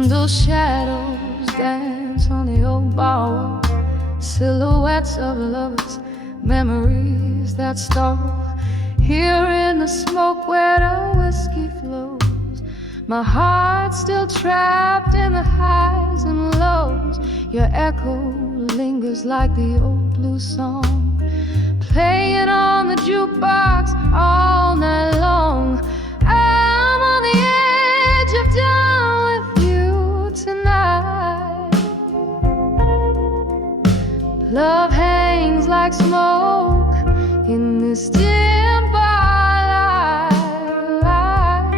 Candle shadows dance on the old bar wall, silhouettes of lovers, memories that stall. Here in the smoke where the whiskey flows, my heart still trapped in the highs and lows. Your echo lingers like the old blues song, playing on the jukebox all night long. I'm on the edge of dawn with you tonight. Love hangs like smoke in this dim bar light.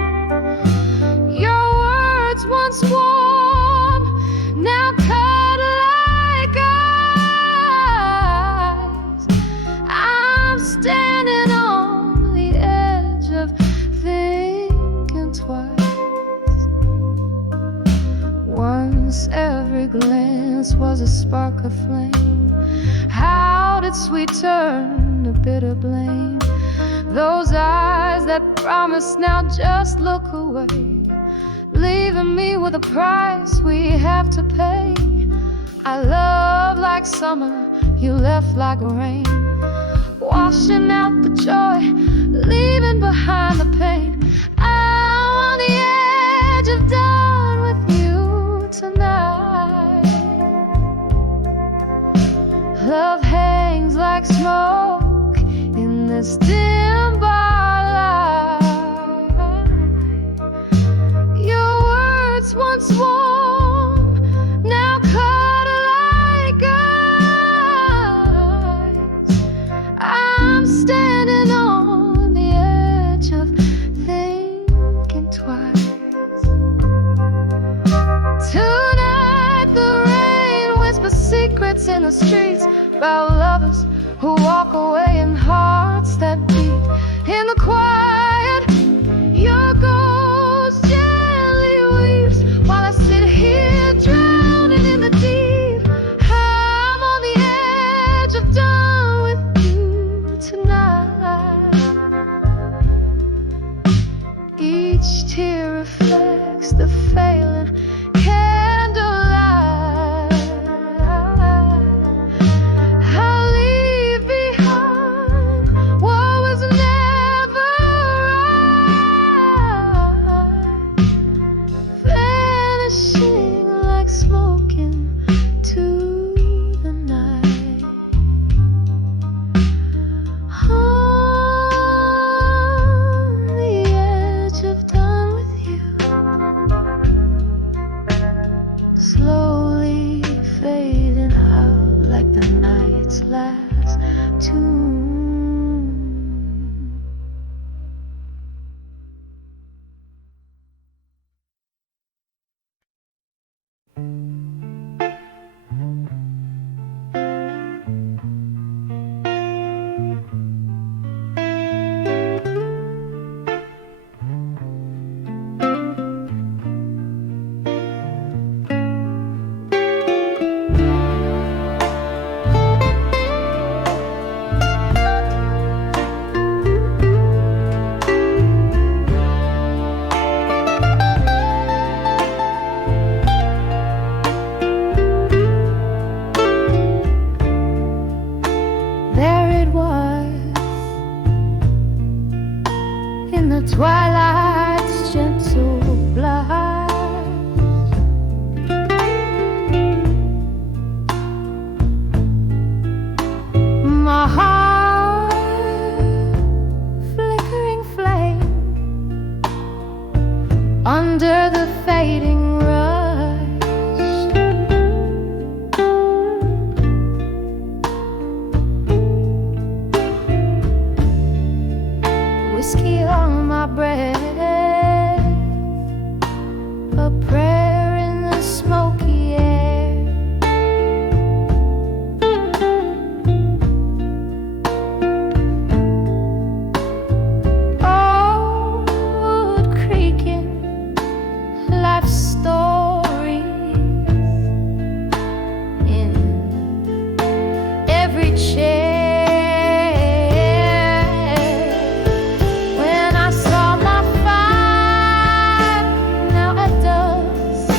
Your words once warm, now cut like ice. I'm standing on the edge of thinking twice. Once every glance was a spark of flame. How did sweet turn to bitter blame? Those eyes that promise now just look away, leaving me with a price we have to pay. I love like summer, you left like rain, washing out the joy, leaving behind the pain. I'm on the edge of dawn with you tonight. Love hangs like smoke in this dim bar light. Your words once warm, now cut like ice. I'm standing on the edge of thinking twice. Tonight the rain whispers secrets in the streets about lovers who walk away in hearts that beat. In the quiet, your ghost gently weeps while I sit here drowning in the deep. I'm on the edge of dawn with you tonight. Each tear reflects the failing candlelight. I'll leave behind what was never right, vanishing like smoke into the night. On the edge of dawn with you, slowly fading out like the night's last tune. There it was in the twilight's gentle blast. My heart, flickering flame under the fading rush. Whiskey on my breath, a prayer in the smoky air. Old creaking life stories in every chair. When I saw my fire now at dusk,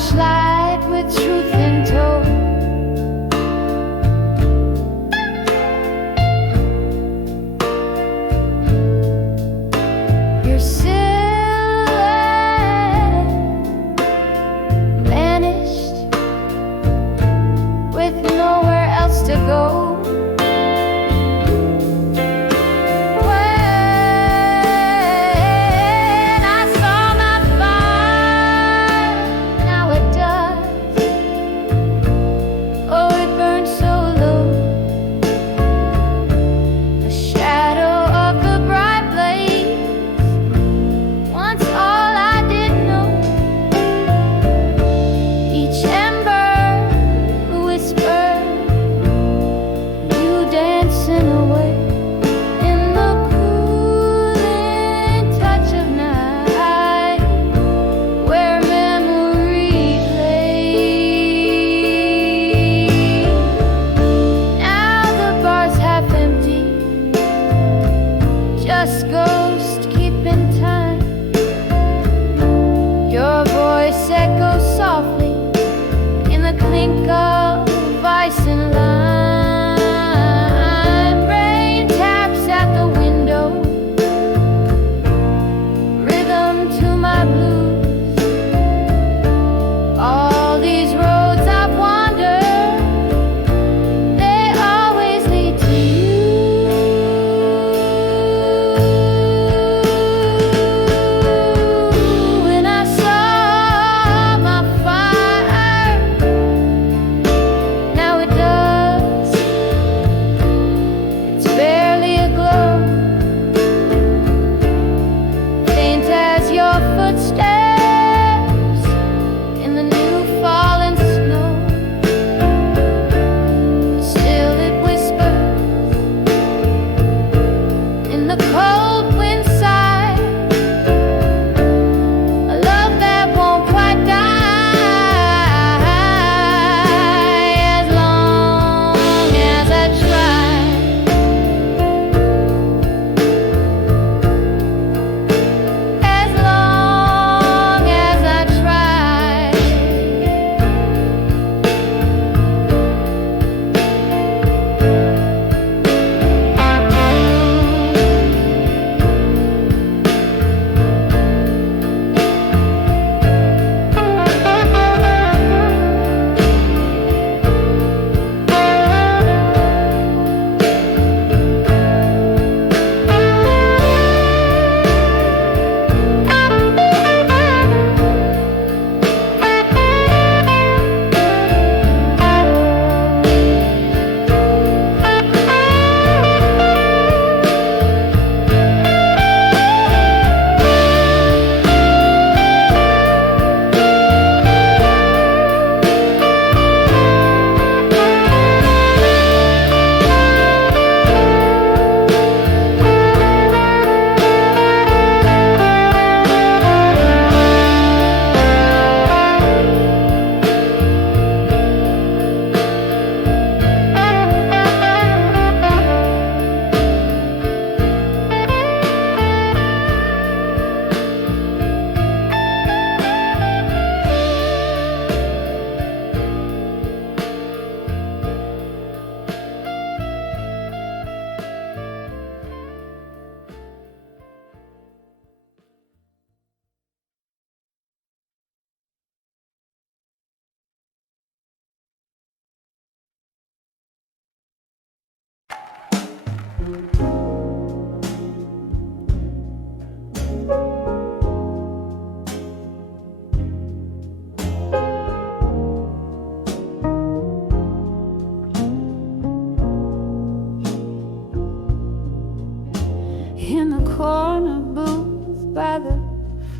flashlight with truth in tow. Your silhouette vanished with nowhere else to go.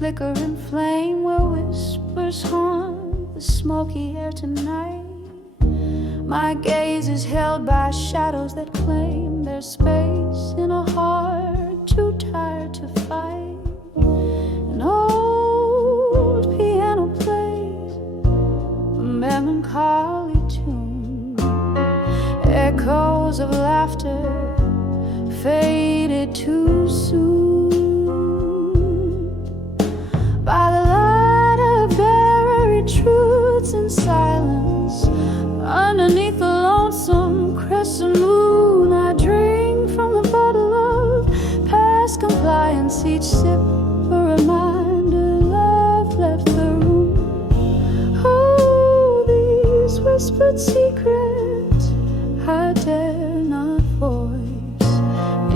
flickering flame where whispers haunt the smoky air tonight. My gaze is held by shadows that claim their space in a heart too tired to fight. An old piano plays a melancholy tune. Echoes of laughter faded too soon. By the light of very truth, silence. Underneath the lonesome crescent moon, I drink from the bottle of past compliance. Each sip a reminder love left the room. Oh, these whispered secrets I dare not voice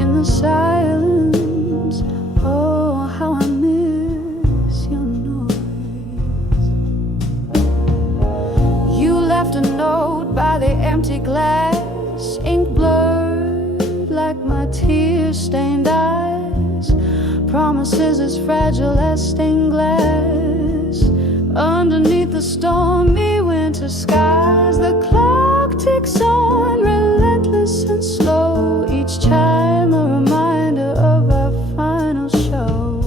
in the silence. Oh, how I miss your noise. You left a note by the empty glass, ink blurred like my tear-stained eyes. Promises as fragile as stained glass. Underneath the stormy winter skies, the clock ticks on, relentless and slow. Each chime a reminder of our final show.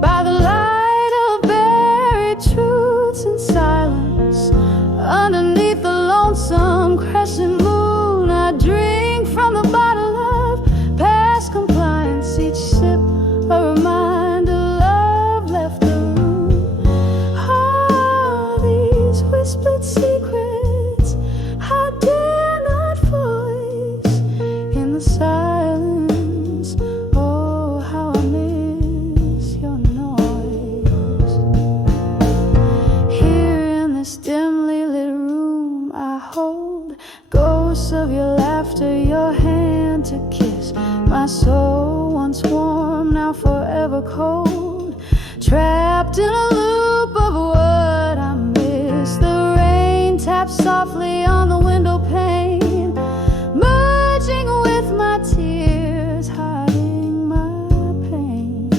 By the light of buried truths and silence, underneath the lonesome crescent moon, I drink from the bottle of past compliance. Each sip a reminder love left the room. All these whispered secrets I dare not voice in the silence. Oh, how I miss your noise. Here in this dimly lit room, I hold ghosts of your laughter, your hand to kiss. My soul once warm, now forever cold, trapped in a loop of what I miss. The rain taps softly on the window pane, merging with my tears, hiding my pain.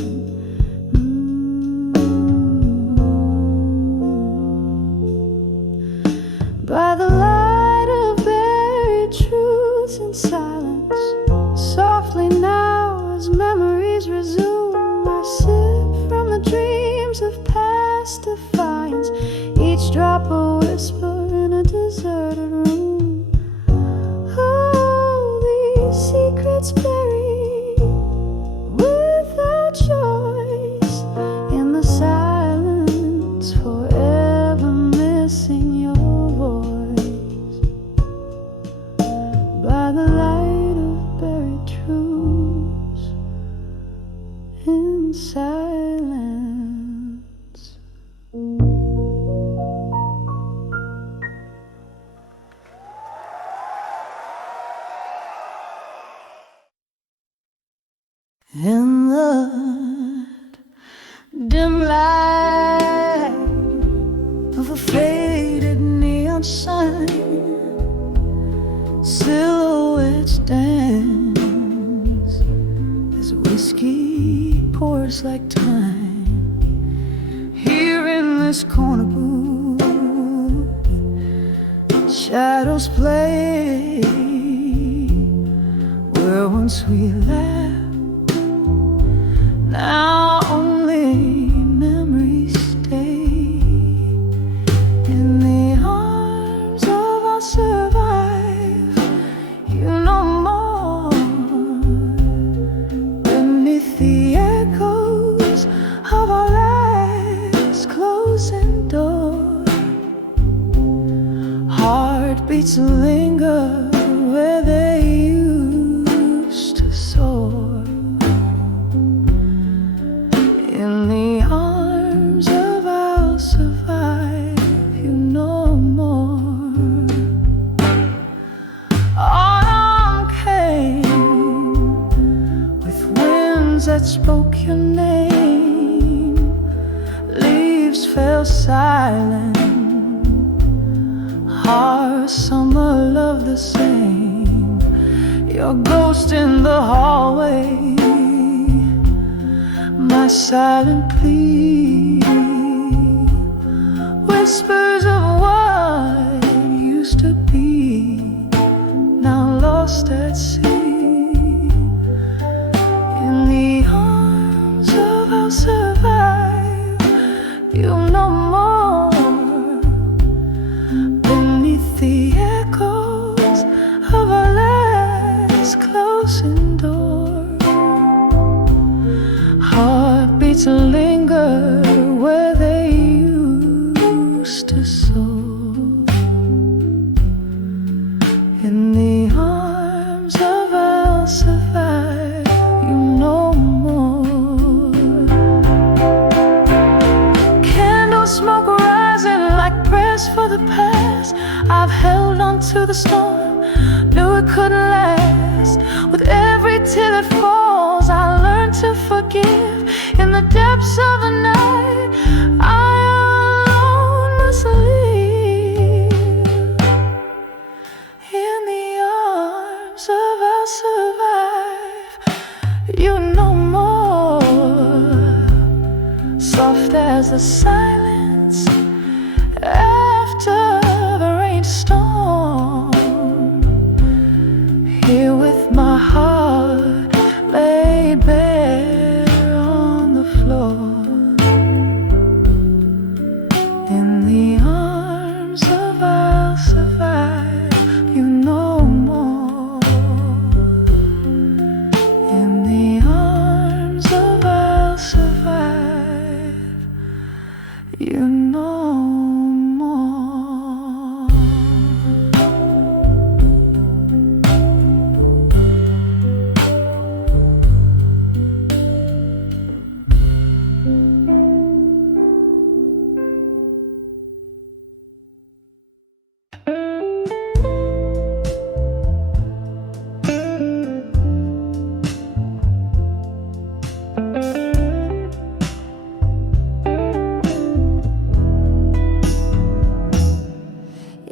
By the light of buried truths and silence, softly now as memories resume, I sip from the dreams of past defiance. Each drop a whisper in a deserted room. Oh, these secrets buried without choice in the silence, forever missing your voice. By the light of buried truths in silence. In the dim light of a faded neon sign, silhouettes dance as whiskey pours like time. Here in this corner booth, shadows play where once we laughed. Now only memories stay in the arms of our survive. You know more beneath the echoes of our last closing door. Heartbeats linger where they used to soar. In the arms of I'll survive, you know more. Autumn came with winds that spoke your name. Leaves fell silent, our summer love the same. Your ghost in the hallway, my silent plea, whispers of what used to be, now lost at sea. In the arms of I'll survive, you know more beneath the echoes of our last closing door. to linger where they used to soar. In the arms of I'll survive you no more. Candle smoke rising like prayers for the past. I've held on to the storm, knew it couldn't last. With every tear that falls, I learned to forgive. In the depths of the night, I alone must live. In the arms of I'll survive you no more. Soft as the silence after the rainstorm, here with my heart laid bare on the floor. In the arms of I'll survive you no more. In the arms of I'll survive you no more.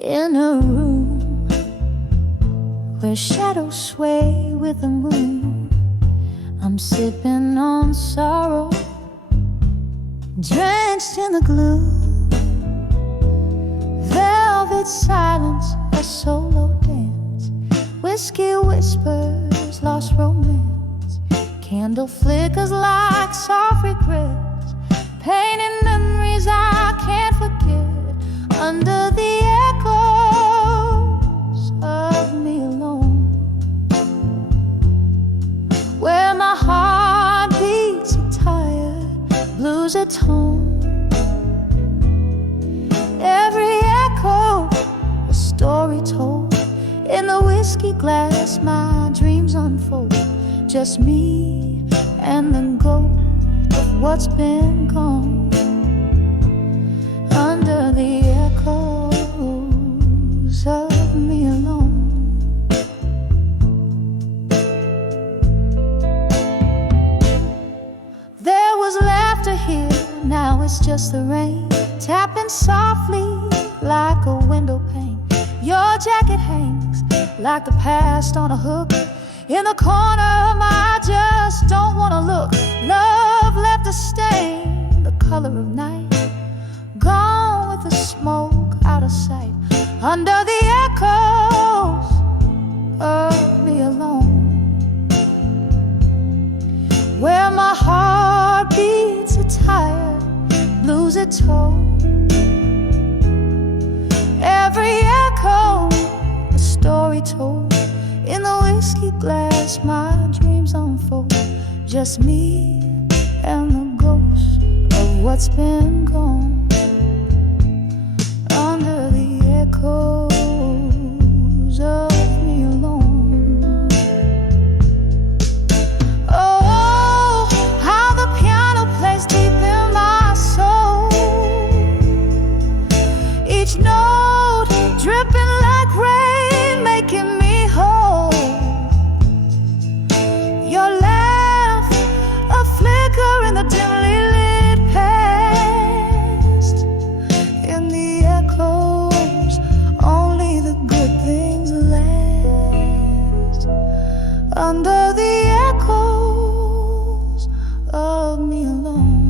In a room where shadows sway with the moon, I'm sipping on sorrow, drenched in the gloom. Velvet silence, a solo dance, whiskey whispers, lost romance. Candle flickers like soft regrets, painting memories I can't forget. Under the echoes of me alone, where my heart beats are tired, blues at home. Every echo, a story told. In the whiskey glass, my dreams unfold. Just me and the ghost of what's been gone. Under the echoes of me alone. There was laughter here, now it's just the rain, tapping softly like a window pane. Your jacket hangs like the past on a hook. In the corner of my eye, just don't wanna look. Love left a stain, the color of night, gone with the smoke out of sight. Under the echoes of me alone, where my heart beats are tired, blues are told. Every echo, a story told. In the whiskey glass, my dreams unfold. Just me and the ghost of what's been gone. Under the echoes of me alone. Oh, how the piano plays deep in my soul. Each note dripping like rain, making me whole. Your laugh, a flicker in the dimly lit past. In the echoes, only the good things last. Under the echoes of me alone.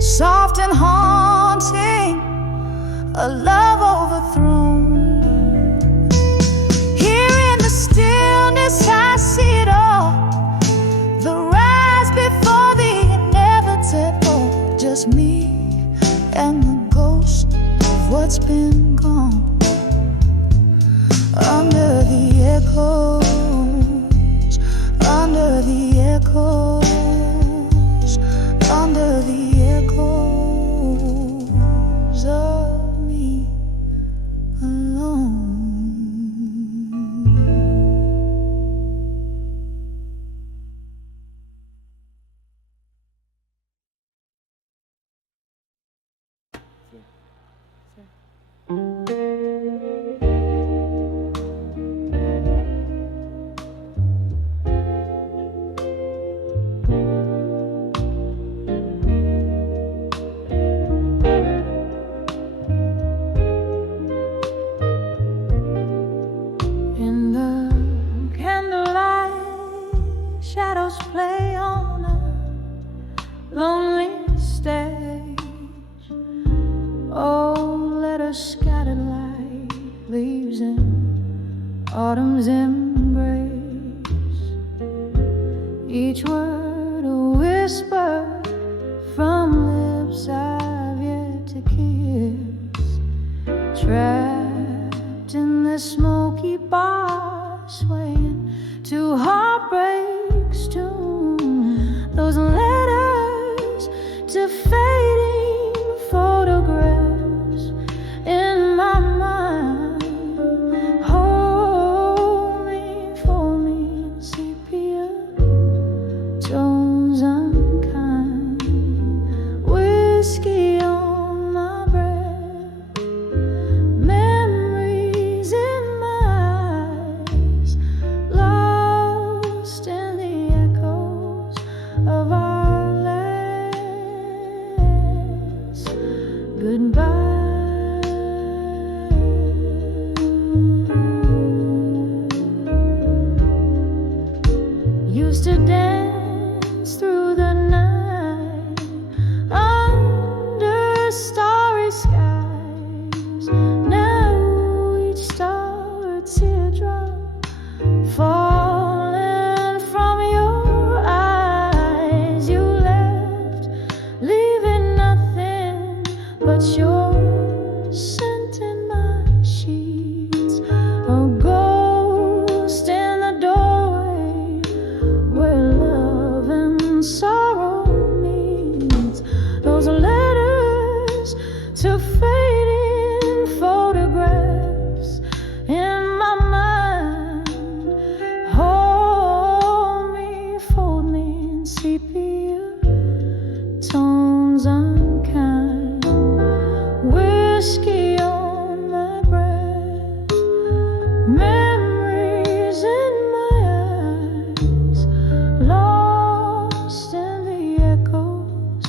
Soft and haunting, a love overthrown. Here in the stillness I see it all, the rise before the inevitable. Just me and the ghost of what's been gone. Under the echoes, under the echoes shadows play on a lonely stage. Oh, let us scattered like leaves in autumn's embrace. Each word a whisper from lips I've yet to kiss. Trapped in this smoky bar, swaying to heartbreak's tune. Those letters to fading photographs in my mind. Hold me, fold me in sepia tones unkind. Whiskey on my breath, memories in my eyes, lost in the echoes of our last goodbye. Used to dance through the night under starry skies. Now each star a teardrop falling from your eyes. You left, leaving nothing but your scent in my sheets. A ghost in the doorway where love and sorrow meets. Those letters to fading photographs in my mind. Hold me, fold me in sepia tones unkind. Whiskey on my breath, memories in my eyes, lost in the echoes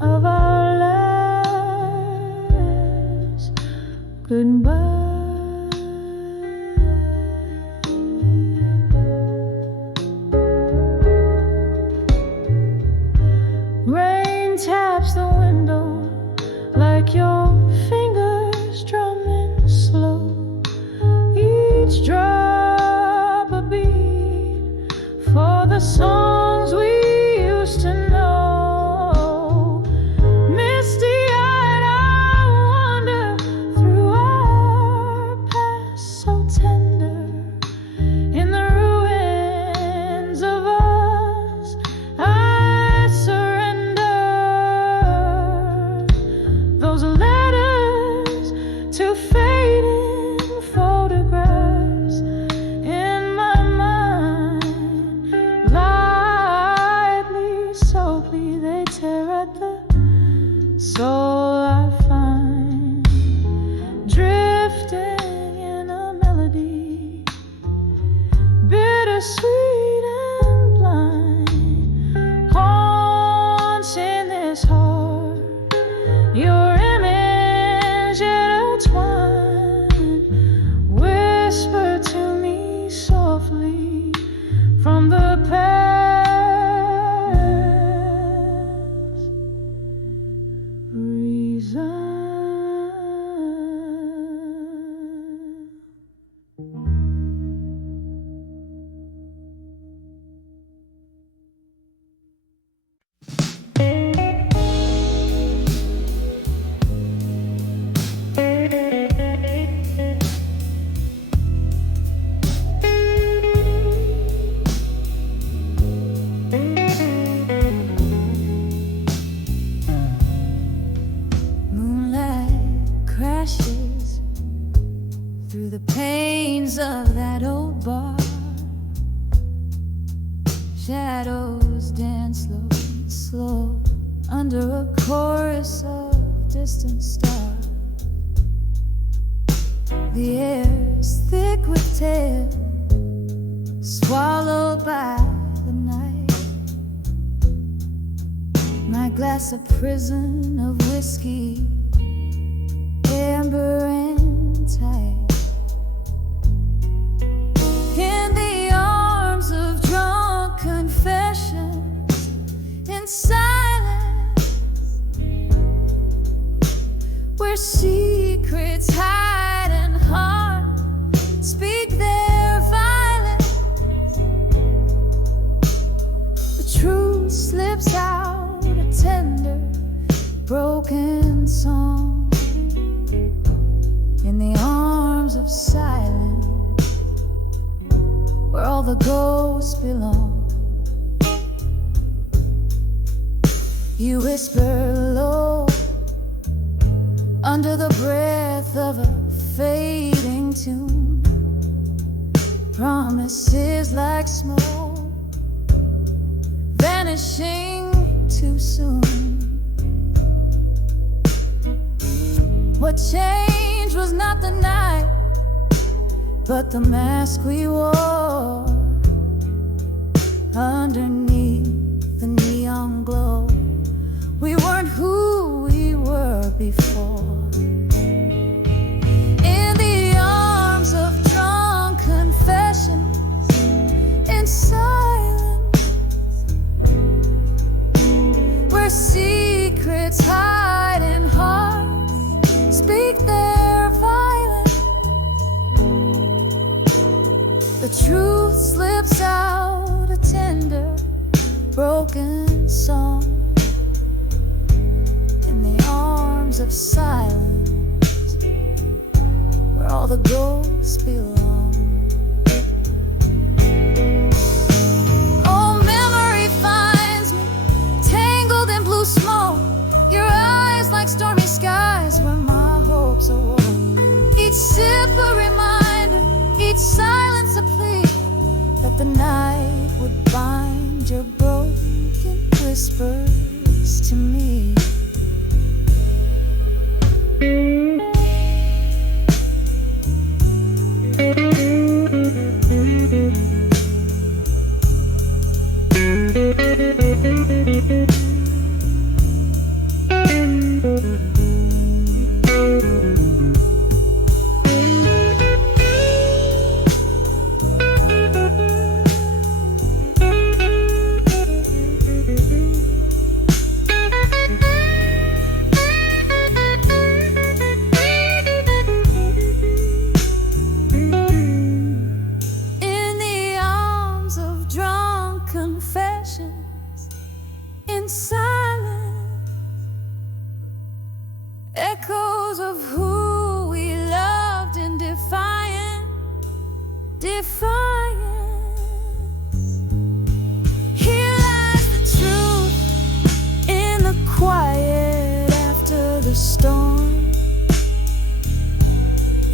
of our last goodbye. Rain taps the window like your fingers drumming slow. Each drop a beat for the songs we used to know. Misty-eyed, I wander through our past so tender. In the ruins of us, I surrender. Those letters to fading photographs in my mind. Lightly, softly, they tear at the soul I find. Drifting in a melody, bittersweet and blind, haunting this heart. Your image intertwined, whisper to me softly from the past. Reason. Moonlight crashes through the panes of that old bar. Shadows dance slow, slow under a chorus of distant stars. The air's thick with tale, swallowed by the night. My glass a prison of whiskey, amber and tight. In the arms of drunk confession, broken song in the arms of silence, where all the ghosts belong. You whisper low under the breath of a fading tune, promises like smoke vanishing too soon. What changed was not the night, but the mask we wore underneath the neon glow. We weren't who we were before. In the arms of drunk confessions, in silence, where secrets hide in hearts speak their violence. The truth slips out, a tender, broken song in the arms of silence, where all the ghosts belong. Oh, memory finds me tangled in blue smoke, your eyes like stormy skies where my hopes awoke. Each sip a reminder, each silence a plea, that the night would bind your broken whispers to me. Echoes of who we loved in defiance. Here lies the truth in the quiet after the storm,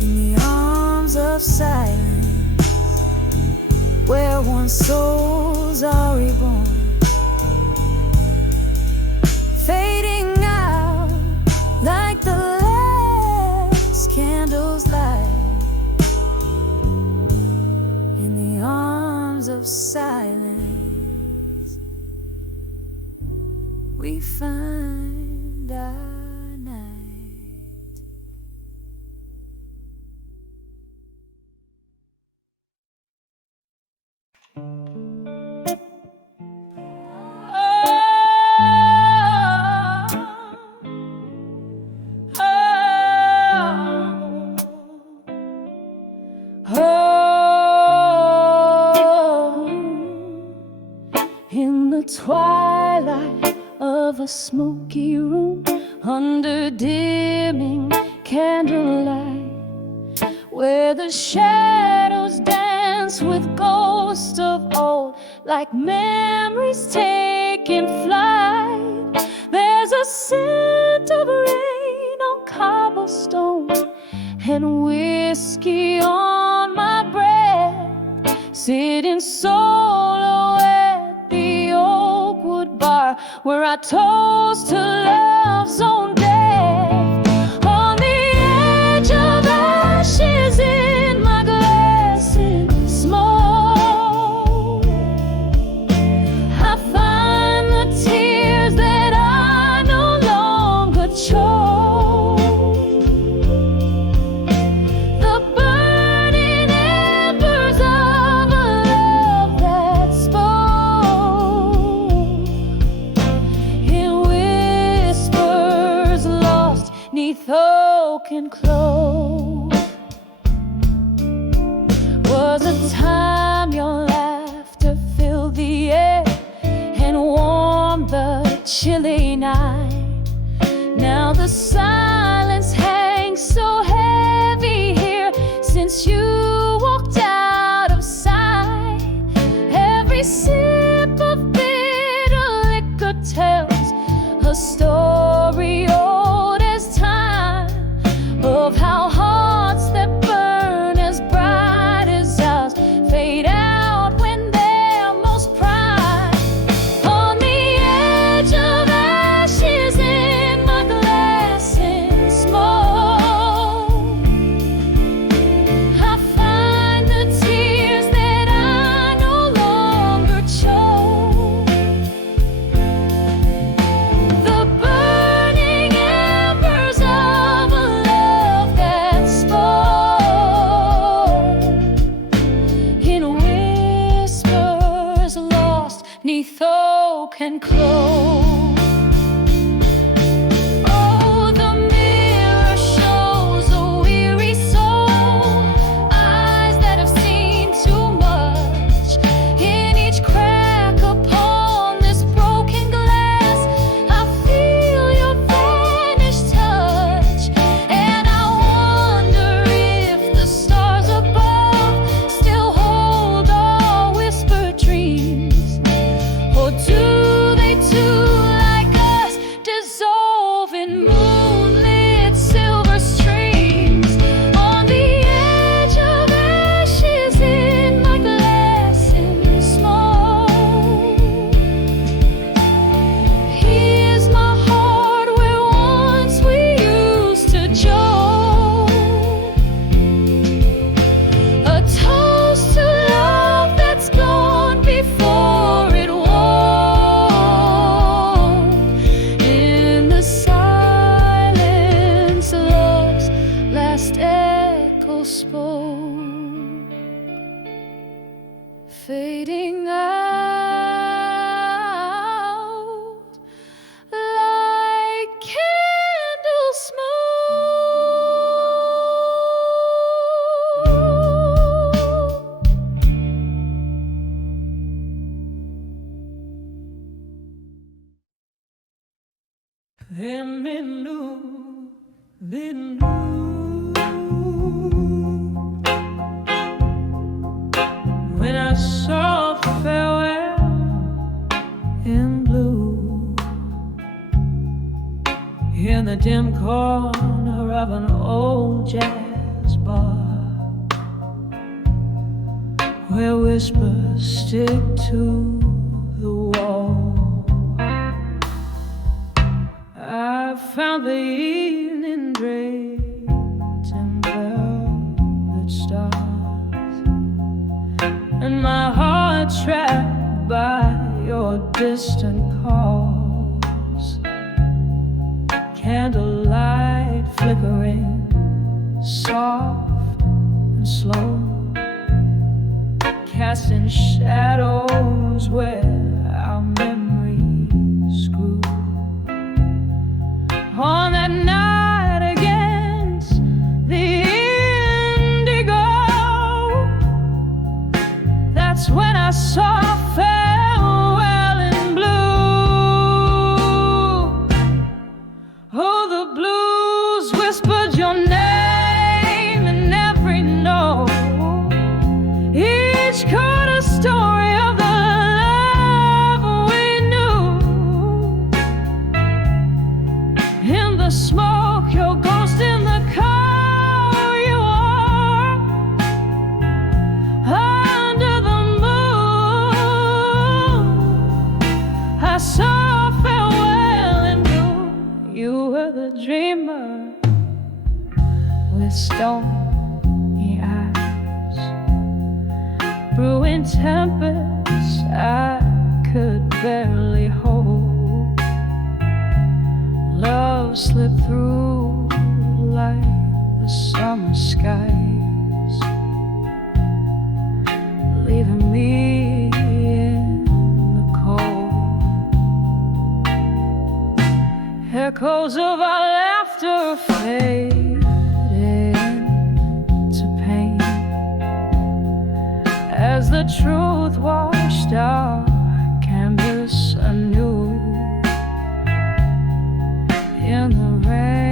in the arms of silence, where one's souls are reborn, fading out like the last candle's light. In the arms of silence, we find our night. In the twilight of a smoky room, under dimming candlelight, where the shadows dance with ghosts of old, like memories taking flight. There's a scent of rain on cobblestone and whiskey on my breath, sitting solo at the Oakwood bar, where I toast to love's own death. On the edge of ashes in my glass in smoke, I find the tears that I no longer choke, the burning embers of a love that spoke in whispers lost 'neath oak and clove. Was a time your laughter filled the air and warmed the chilly night. The silence hangs so heavy here since you walked out of sight. Every sip of bitter liquor tells a story old as time, of how hearts that burn as bright as ours fade out when they're most pride. On the edge of ashes in my glass and smoke, I find the tears that I no longer choke. The burning embers of a love that spoke in whispers lost 'neath oak and clove. Oh, the mirror shows a weary soul, eyes that have seen too much. In each crack upon this broken glass, I feel your vanished touch, and I wonder if the stars above still hold our whispered dreams, or do they too, like us, dissolve in moonlit silver streams? On the edge of ashes in my glass and smoke, here's my heart where once we used to joke. A toast to love that's gone before it woke. In the silence, love's last echo spoke, fading out like candle smoke. Then when I saw farewell in blue, in the dim corner of an old jazz bar, where whispers stick to the wall, I found the evening draped in velvet stars, and my heart trapped by your distant calls. Candlelight flickering, soft and slow, casting shadows where our memories grew. On that night against the indigo, that's when I saw farewell in blue. Oh, the blues whispered your name in every note, each caught a story of the love we knew. In the smoke, your ghost in the car you are, under the moon, I saw farewell in blue. You were the dreamer with stony eyes, brewing tempests I could barely hold. Love slipped through like the summer skies, leaving me in the cold. Echoes of our laughter faded into pain as the truth washed our canvas anew. In the rain,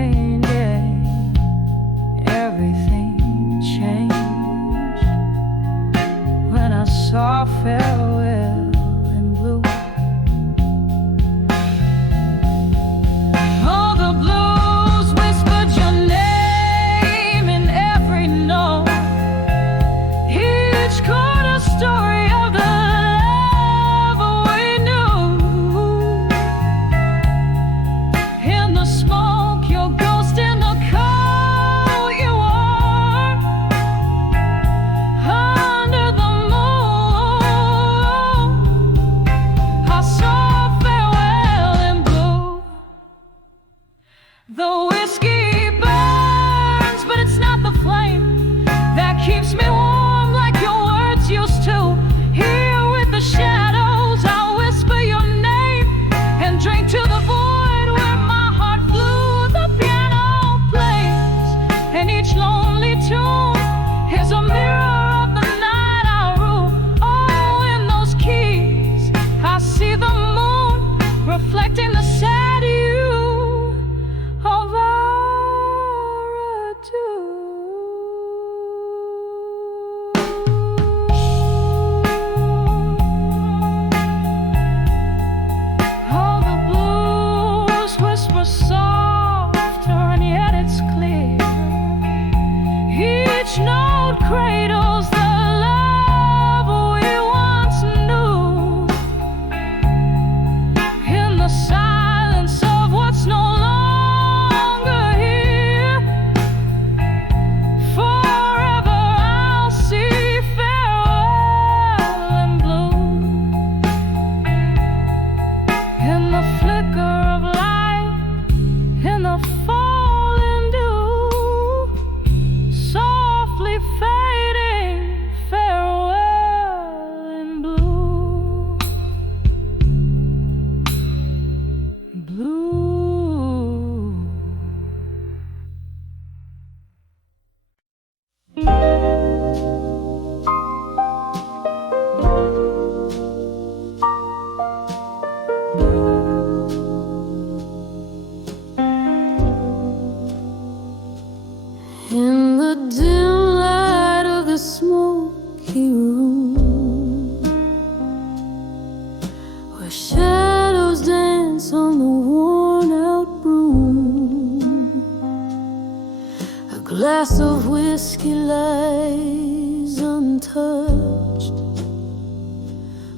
glass of whiskey lies untouched,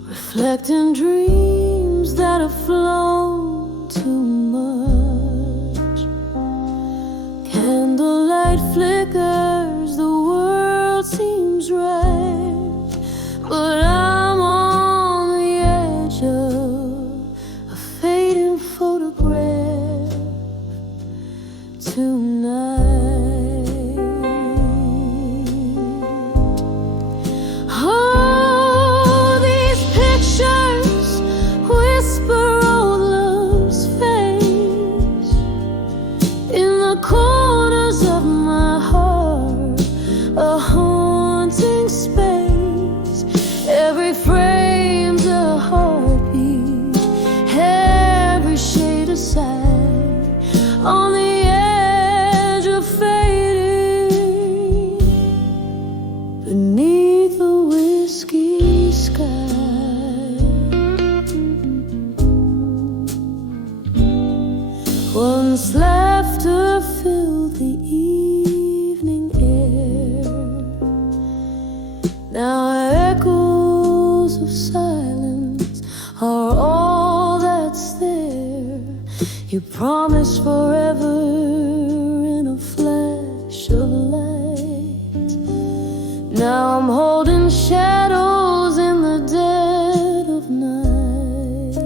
reflecting dreams that have flown too much. Candlelight flickers, the world seems right, but I'm on the edge of a fading photograph tonight. Oh, these pictures whisper old love's face in the corners of my heart, a haunting space. Every frame's a heartbeat, every shade of sight, on the edge of fading, beneath the whiskey sky. Once laughter filled the evening air, now echoes of silence are all that's there. You promised forever in a flash of light. Now I'm holding shadows in the dead of night.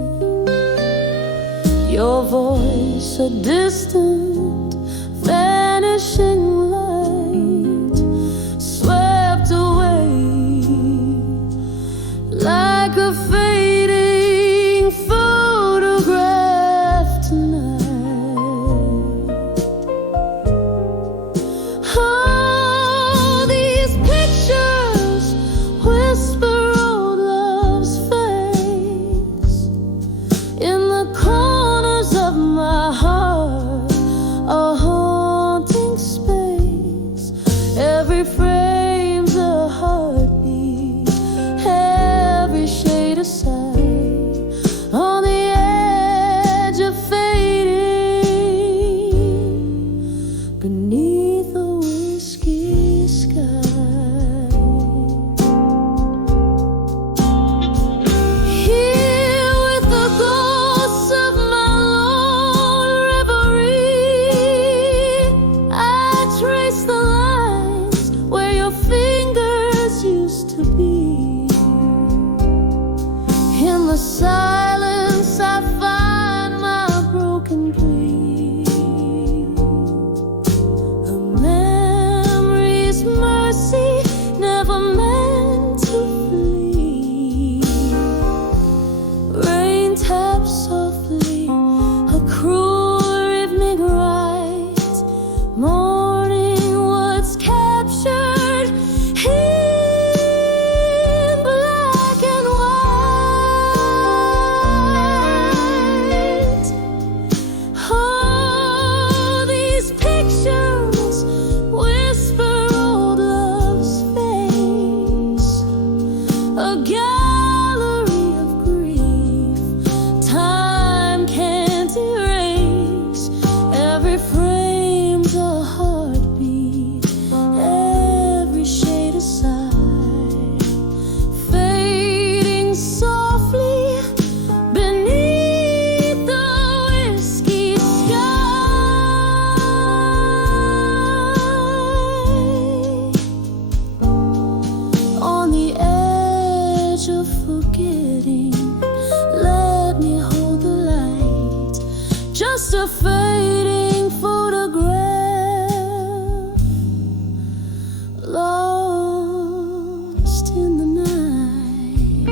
Your voice, a distant, vanishing light, swept away like a fading photograph tonight. Oh, these pictures whisper old love's face in the corners of my heart, a haunting space. Every frame's a heartbeat, every shade of sight, on the edge of fading, beneath the whiskey sky. Here with the ghosts of my lone reverie, I trace the lines where your fingers used to be. In the silence I find my broken plea. The memory's mercy never meant to flee. Rain taps softly, a cruel evening rite, mourning what's captured in black and white. Oh, these pictures whisper old love's face, a gallery of grief time can't erase. Every frame's a heartbeat, every shade of sight, fading softly beneath the whiskey sky. On the edge of forgetting, let me hold the light, just a fading photograph, lost in the night.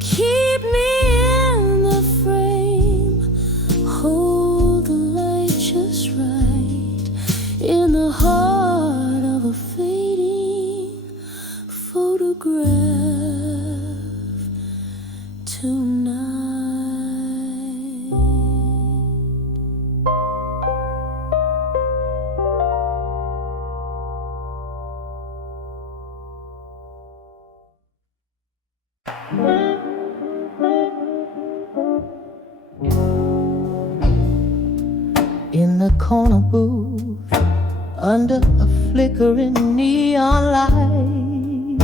Keep me in the frame, hold the light just right, in the heart of a fading photograph tonight. In the corner booth under a flickering neon light.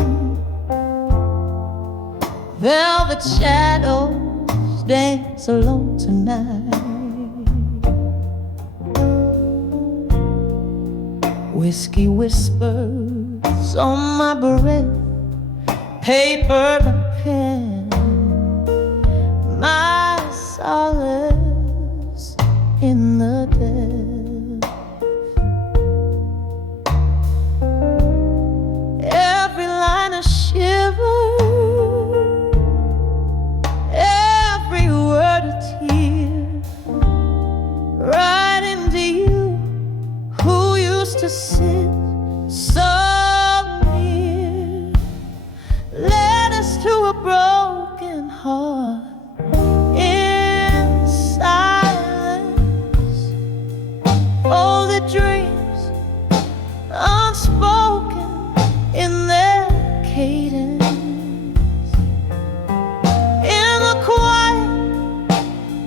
Velvet shadows dance alone tonight. Whiskey whispers on my breath, paper and pen, my solace in the depths. Every line a shiver, every word a tear, right into you who used to sit so near. Led us to a broken heart in silence. All the dreams unspoken in their cadence. In the quiet,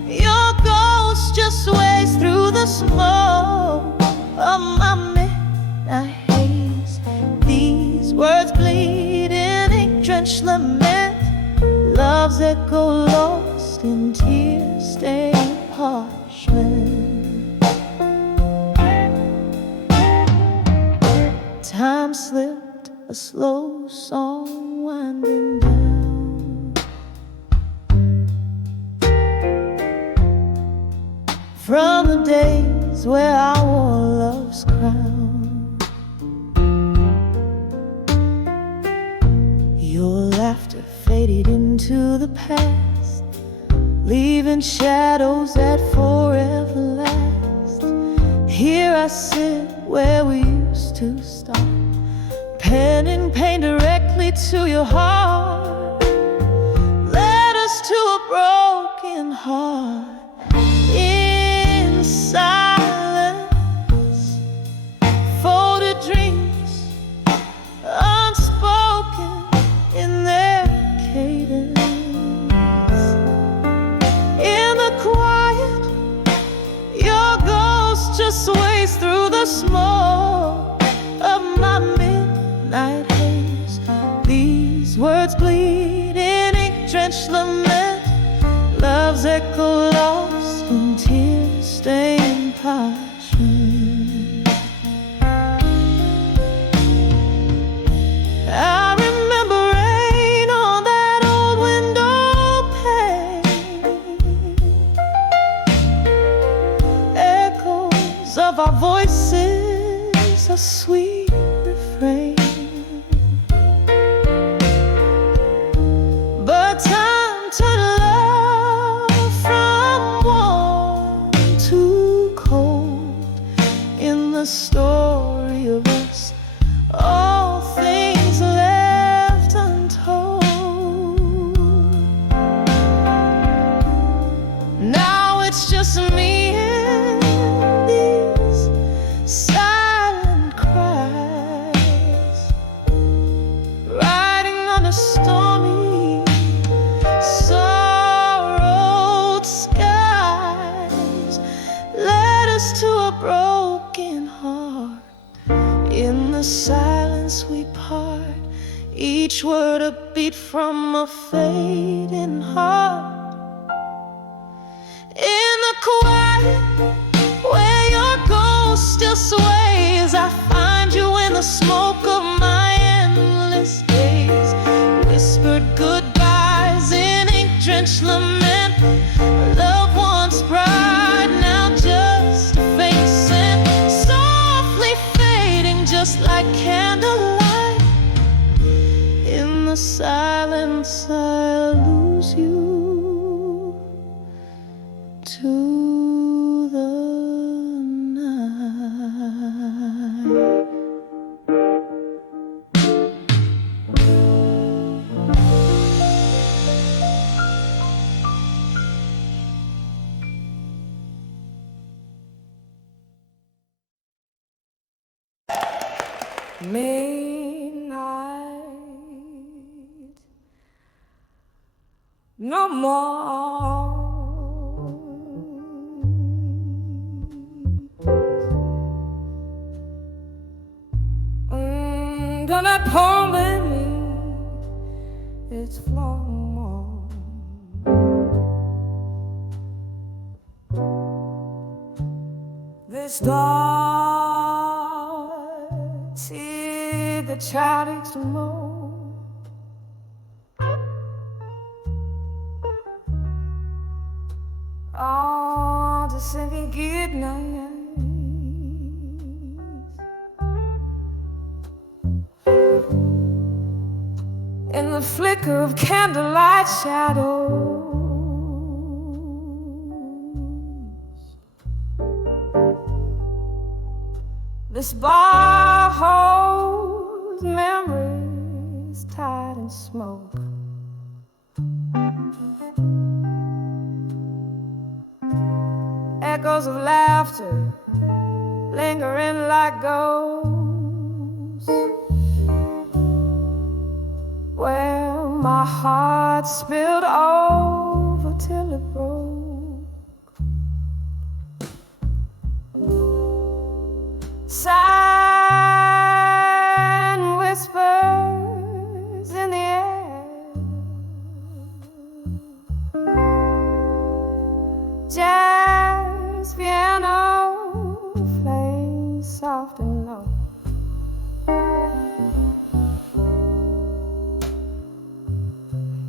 your ghost just sways through the smoke of my midnight haze. These words bleed in ink-drenched lament, love's echo lost in tear-stained parchment. Time slipped, a slow song winding down. From the days where I wore love's crown, your laughter faded into the past, leaving shadows that forever last. Here I sit where we used to start, penning pain directly to your heart. Led us to a broken heart in silence. Folded dreams unspoken in their cadence. In the quiet, your ghost just sways through the smoke of my midnight haze. These words bleed in ink-drenched lament, love's echo lost in tear-stained parchment. I remember rain on that old window pane, echoes of our voices, a sweet refrain. But time turned love from warm to cold. In the story of us, all things left untold. Now it's just me and these silent cries, riding on a stormy, sorrowed skies. Led us to a broken heart. In the silence we part, each word a beat from a fading heart. In the quiet, where your ghost still sways, I find you in the smoke of my endless days. Whispered goodbyes in ink-drenched lament, love once bright, now just a faint scent, softly fading just like candlelight. In the silence I lose you to the night. Midnight, no more. pulling me, it's flawed. They started the child to move. Oh, the singing good night. In the flicker of candlelight shadows, this bar holds memories tied in smoke. Echoes of laughter lingering like ghosts. Well, my heart spilled over till it broke. Silent whispers in the air, jazz piano plays soft and low.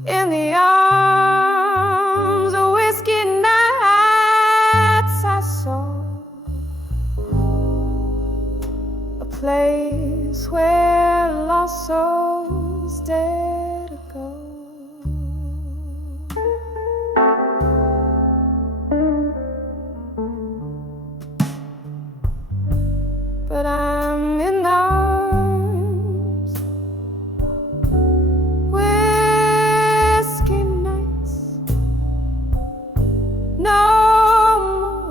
In the arms of whiskey nights, I saw a place where lost souls dare to go. But I'm in arms, whiskey nights, no more.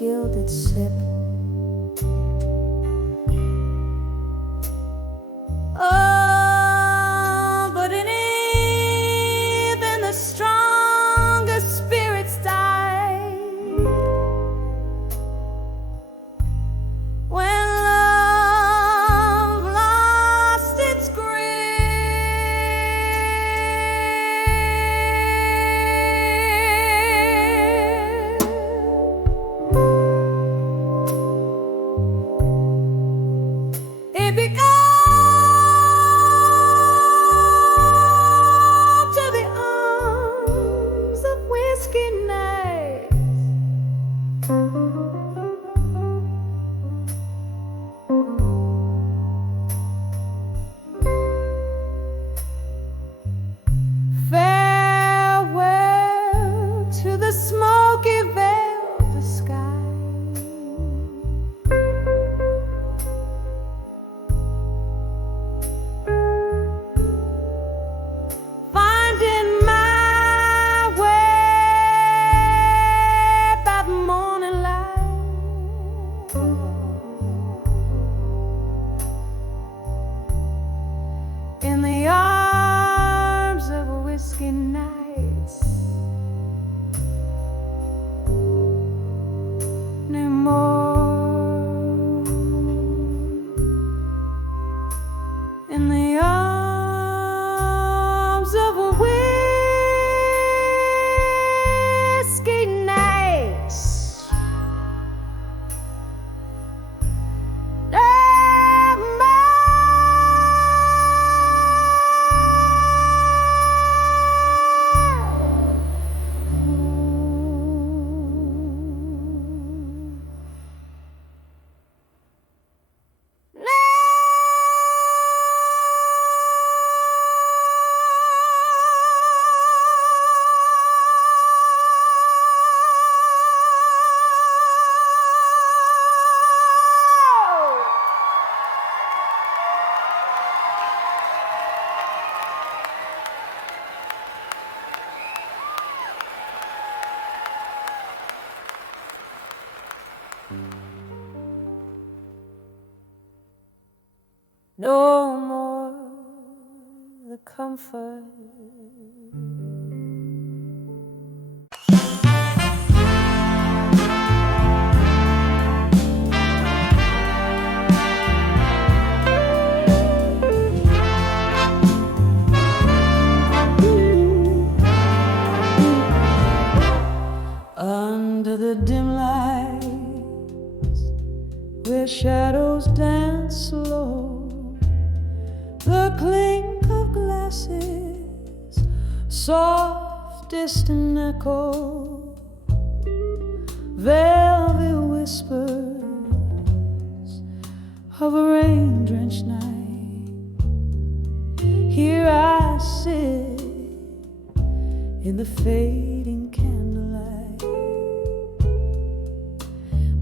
gilded sip. Oh, but in even the strongest spirits die when love lost its grip. It becomes to the smoky veil of the sky. Finding my way by the morning light, in the arms of a whiskey night. In the arms of a whiskey night. No more the comfort. Under the dim lights, where shadows dance slow, the clink of glasses, soft distant echo, velvet whispers of a rain-drenched night. Here I sit in the fading candlelight,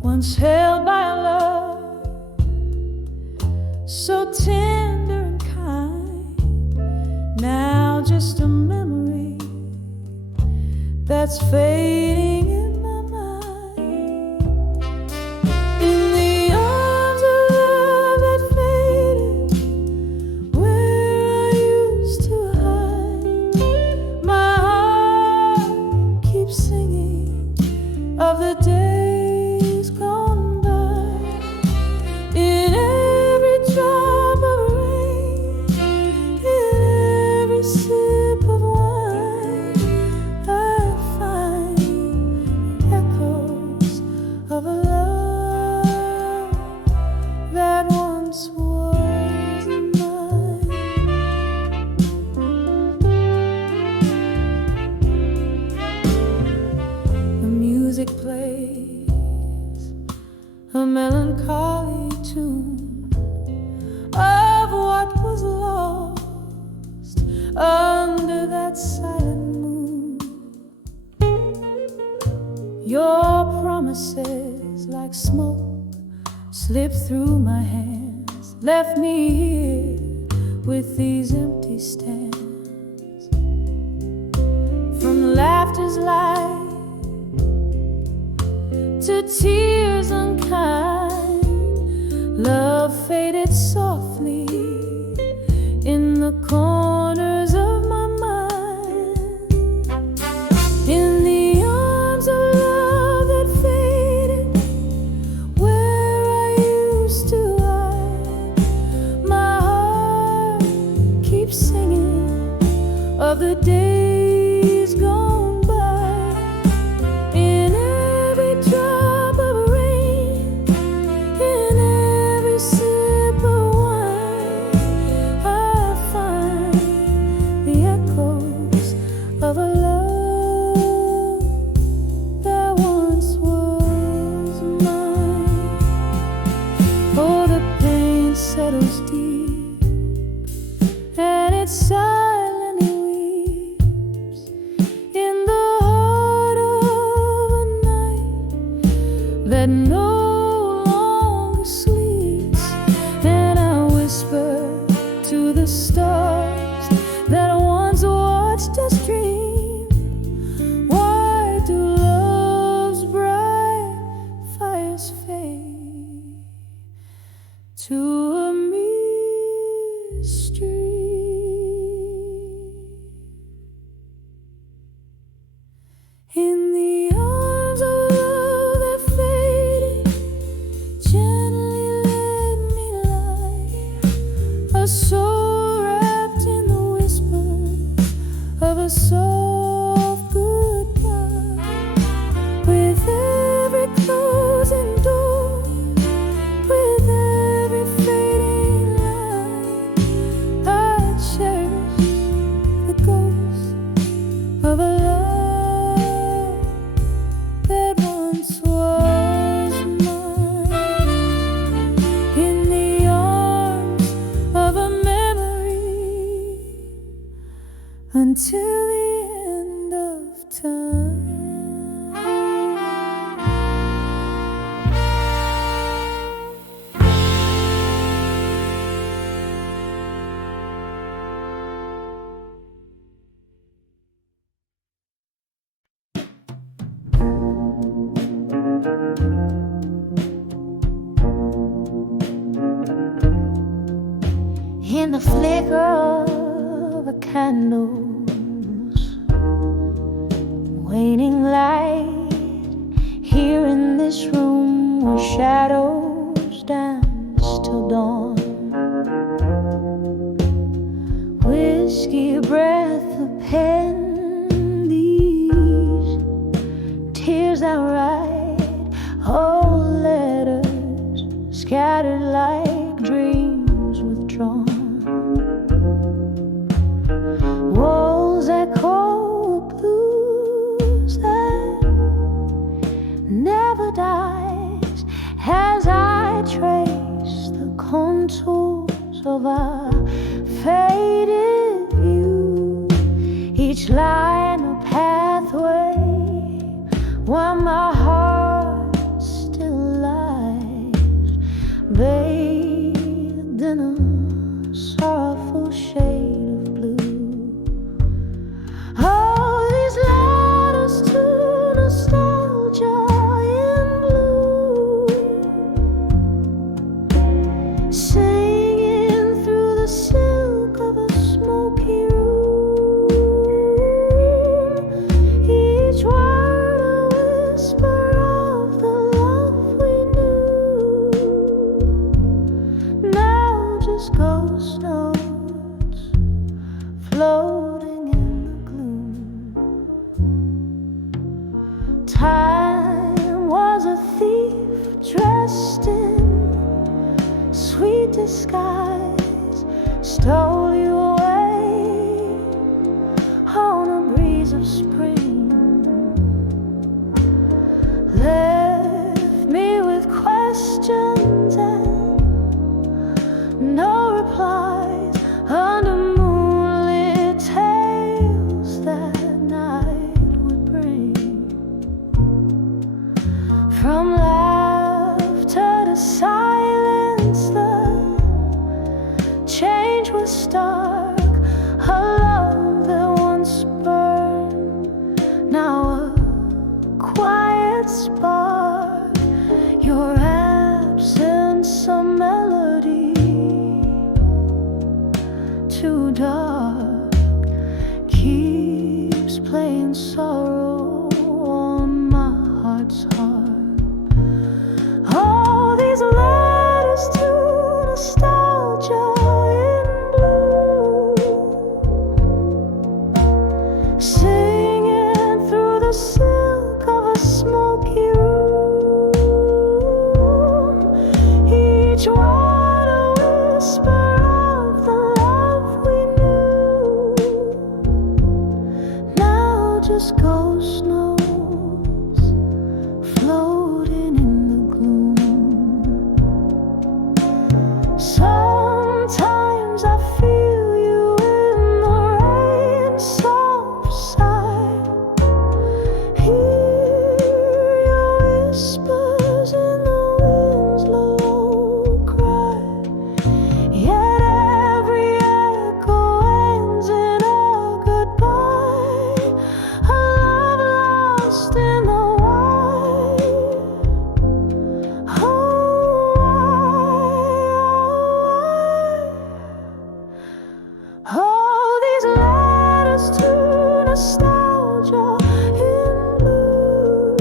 once held by a love so tender and kind, now just a memory that's fading in my mind. In the arms of love that faded, where I used to hide, my heart keeps singing of the days gone by. In every drop of rain, in every sip of wine, I find echoes of a love that once was mine. The music plays a melancholy tune of what was lost under that silent moon. Your promises like smoke slipped through my hands, left me here with these empty stands. From laughter's light to tears unkind. Love faded softly in the corners of my mind. In the arms of love that faded, where I used to lie, my heart keeps singing of the days gone by. In every drop of rain, in every sip of wine, I find the echoes of a love that once was mine. Oh, the pain settles deep, and it silently weeps in the heart of a night that no longer sleeps. And I whisper to the stars that once watched us dream, why do love's bright fires fade to a mystery? In the arms of love that faded, gently let me lie, a soul wrapped in the whisper of a soft goodbye. With every closing door, with every fading light, I cherish the ghost of a love that once was mine. In the arms of a memory until the end of time. In the flicker of a candle's waning light, here in this room where shadows dance till dawn. Whiskey breath of pen, these tears I write, old letters scattered like dreams withdrawn. Walls echo blues that never dies as I trace the contours of our faded view. Each line a pathway while my heart still lies bathed in a sorrowful shade of blue. Oh, these letters to nostalgia in blue, singing through the silk of a smoky room. Each word a whisper of the love we knew. Now just ghost notes floating in the gloom. Time was a thief dressed in sweet disguise, stole you away on a breeze of spring, left me with questions and no replies under moonlit tales that night would bring. From laughter to silence, the change was stark. A love that once burned, now a quiet spark. Your absence a melody, too dark, keeps playing sorrow on my heart's harp. All these letters to nostalgia in blue, singing through the silk of a smoky room, each one a whisper of the love we knew. Now just ghost notes floating in the gloom. Sometimes I feel you in the rain, soft sigh. Hear your whispers in the wind's low cry. Yet every echo ends in a goodbye, a love lost in the wire. Oh, why? All these letters to nostalgia in blue,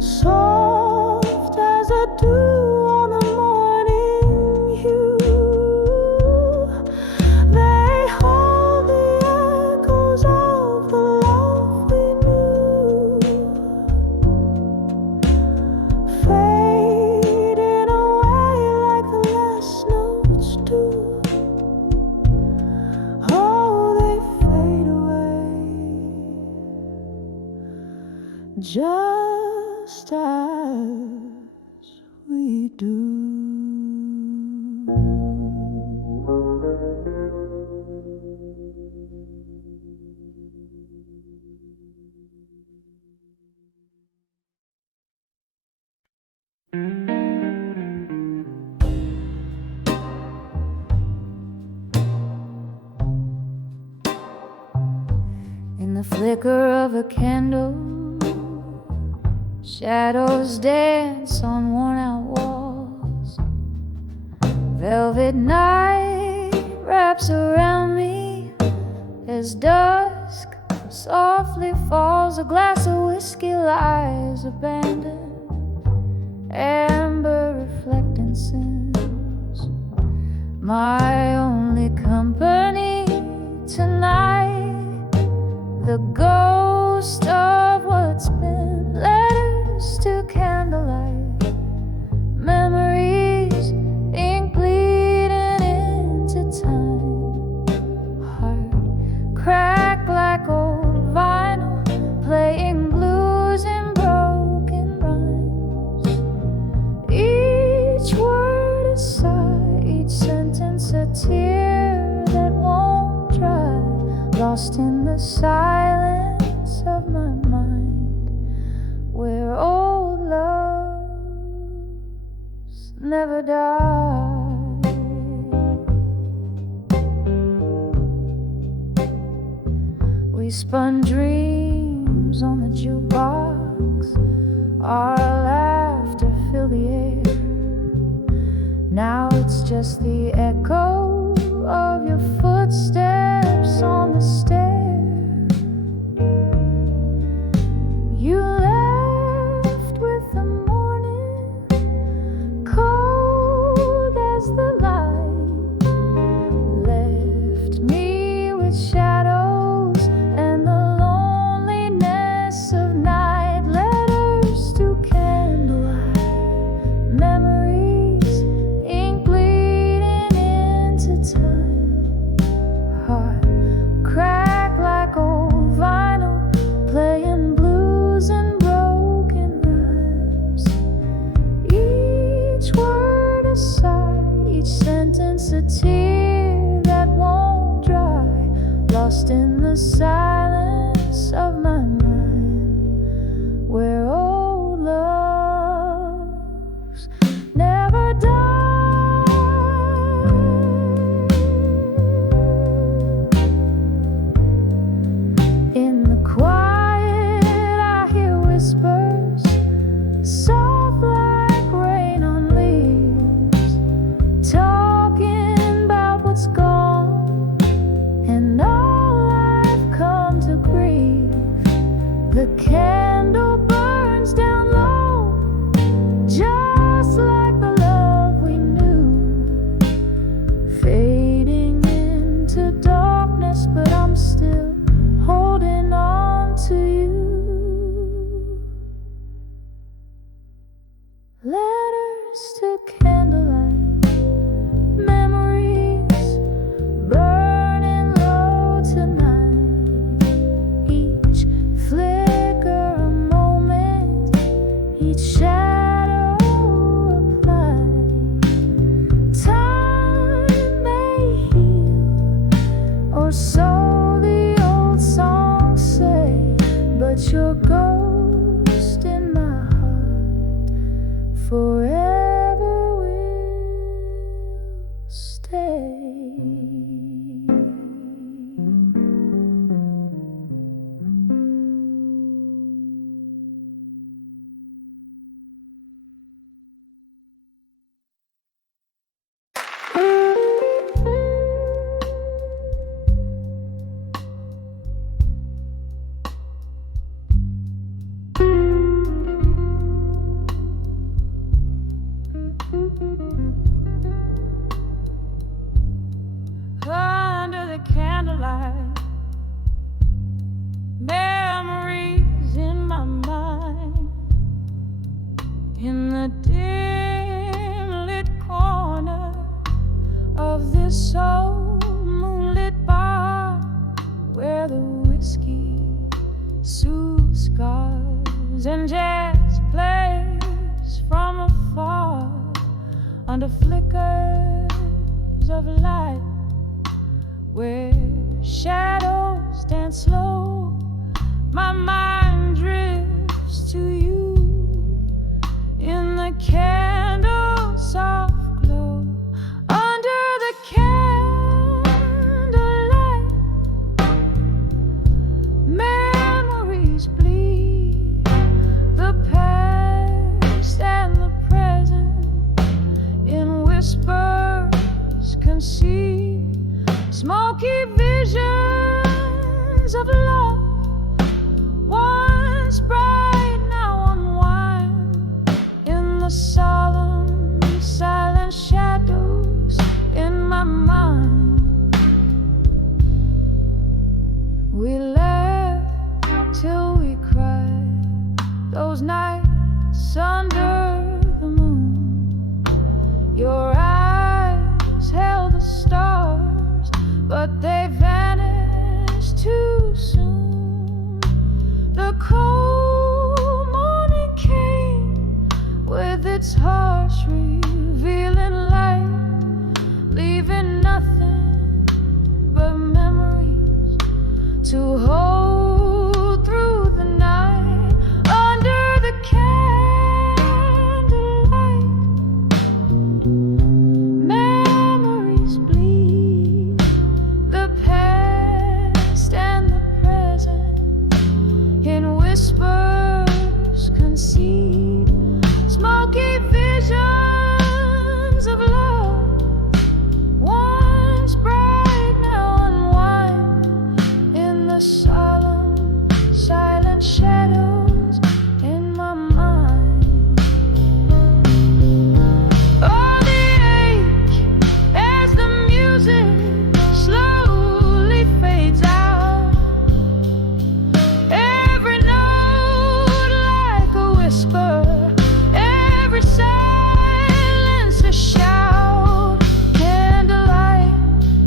soft as a dew on the morning hue. They hold the echoes of the love we knew, fading away like the last notes do. Oh, they fade away, just as we do. In the flicker of a candle, shadows dance on worn-out walls. Velvet night wraps around me as dusk softly falls. A glass of whiskey lies abandoned, amber reflecting sins. My only company tonight, the ghost of what's been. Letters to candlelight, memories, ink bleeding into time. Heart cracked like old vinyl, playing blues in broken rhymes. Each word a sigh, each sentence a tear that won't dry, lost in the silence of my mind, where old loves never die. We spun dreams on the jukebox, our laughter filled the air. Now it's just the echo of your footsteps on the stair. You left with the morning, cold as the light, left me with shadows and the loneliness of night. Letters to candlelight, memories, ink bleeding into time. Heart cracked like old vinyl, playing blues and broken rhymes. Each word a sigh, each sentence a tear that won't dry, lost in the silence of my mind, where old loves never die. In the quiet I hear whispers just a candlelight, memories burning low tonight. Each flicker a moment, each shadow applied. Time may heal, or so the old songs say, but your ghost in my heart forever will stay. Under the candlelight, memories in my mind. In the dim lit corner of this old moonlit bar, where the whiskey soothes scars and jazz plays from afar under flickers of light, where shadows dance slow. My mind drifts to you in the candle's soft glow. Under the candlelight, memories bleed, the past and the present in whispers concede. Smoky visions of love, once bright, now unwind in the solemn, silent shadows in my mind. We laughed till we cried, those nights under the moon. Your eyes held the stars, but they vanished too soon. The cold morning came with its harsh revealing light, leaving nothing but memories to hold through the night. Under the candlelight, memories bleed, the past and the present in whispers concede. Smoky visions of love, once bright, now unwind in the solemn, silent shadows in my mind. Oh, the ache as the music slowly fades out, every note like a whisper, every silence a shout. Candlelight,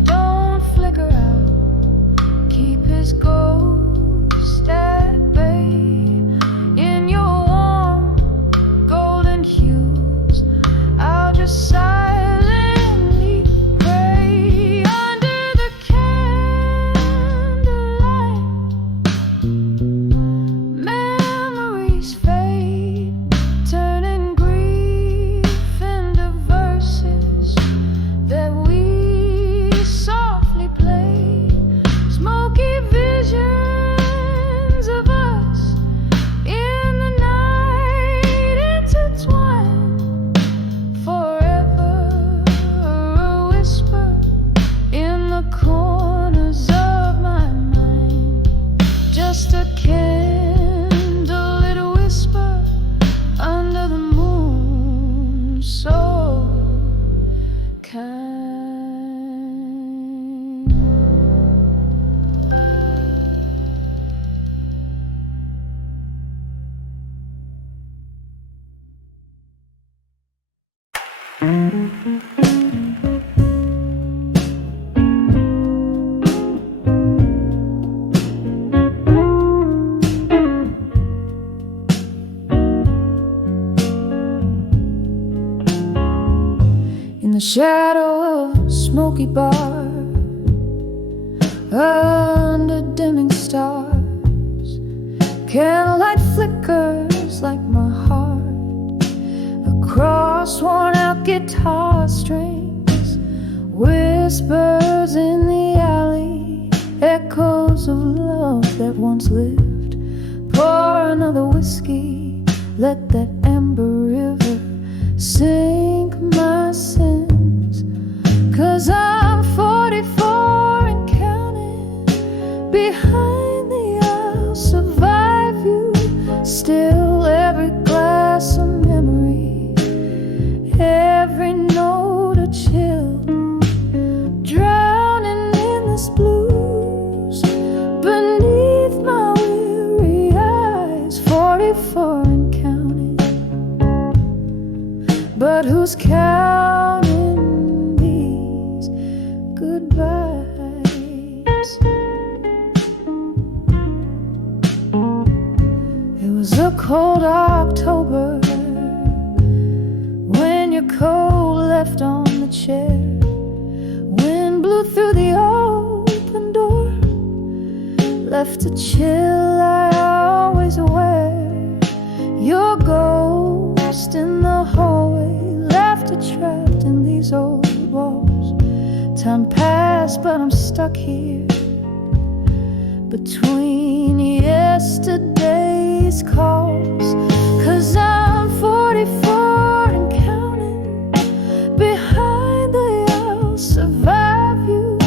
don't flicker out, keep his ghost at bay in your warm golden hues. I'll just silently pray. Under the candlelight, memories fade, turning grief into verses that we softly play. Smoky visions of us in the night, intertwined forever, a whisper in the corners of my mind. Just a candlelit whisper under the moon, so kind. In the shadow of a smoky bar, under dimming stars, candlelight flickers like my heart across worn-out guitar strings, whispers in the alley, echoes of love that once lived. Pour another whiskey, let that amber river sink my sins, 'cause I'm 44 and counting. Behind the I'll survive you. Still every glass a memory, every note a chill, drowning in this blues beneath my weary eyes. 44 and counting, but who's counting these goodbyes? It was a cold October when your coat left on the chair. Wind blew through the open door, left a chill I always wear. Your ghost in the hallway, laughter trapped in these old walls. Time passed, but I'm stuck here between yesterday's calls, 'cause I'm 44 and counting. Behind the I'll survive you.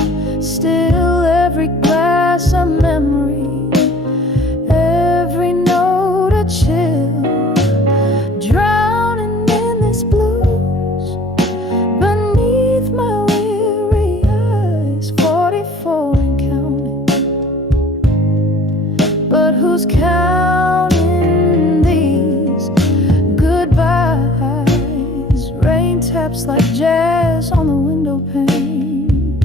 Still every glass a memory, every note a chill, drowning in this blues beneath my weary eyes. 44 and counting, but who's counting these goodbyes? Rain taps like jazz on the window pane.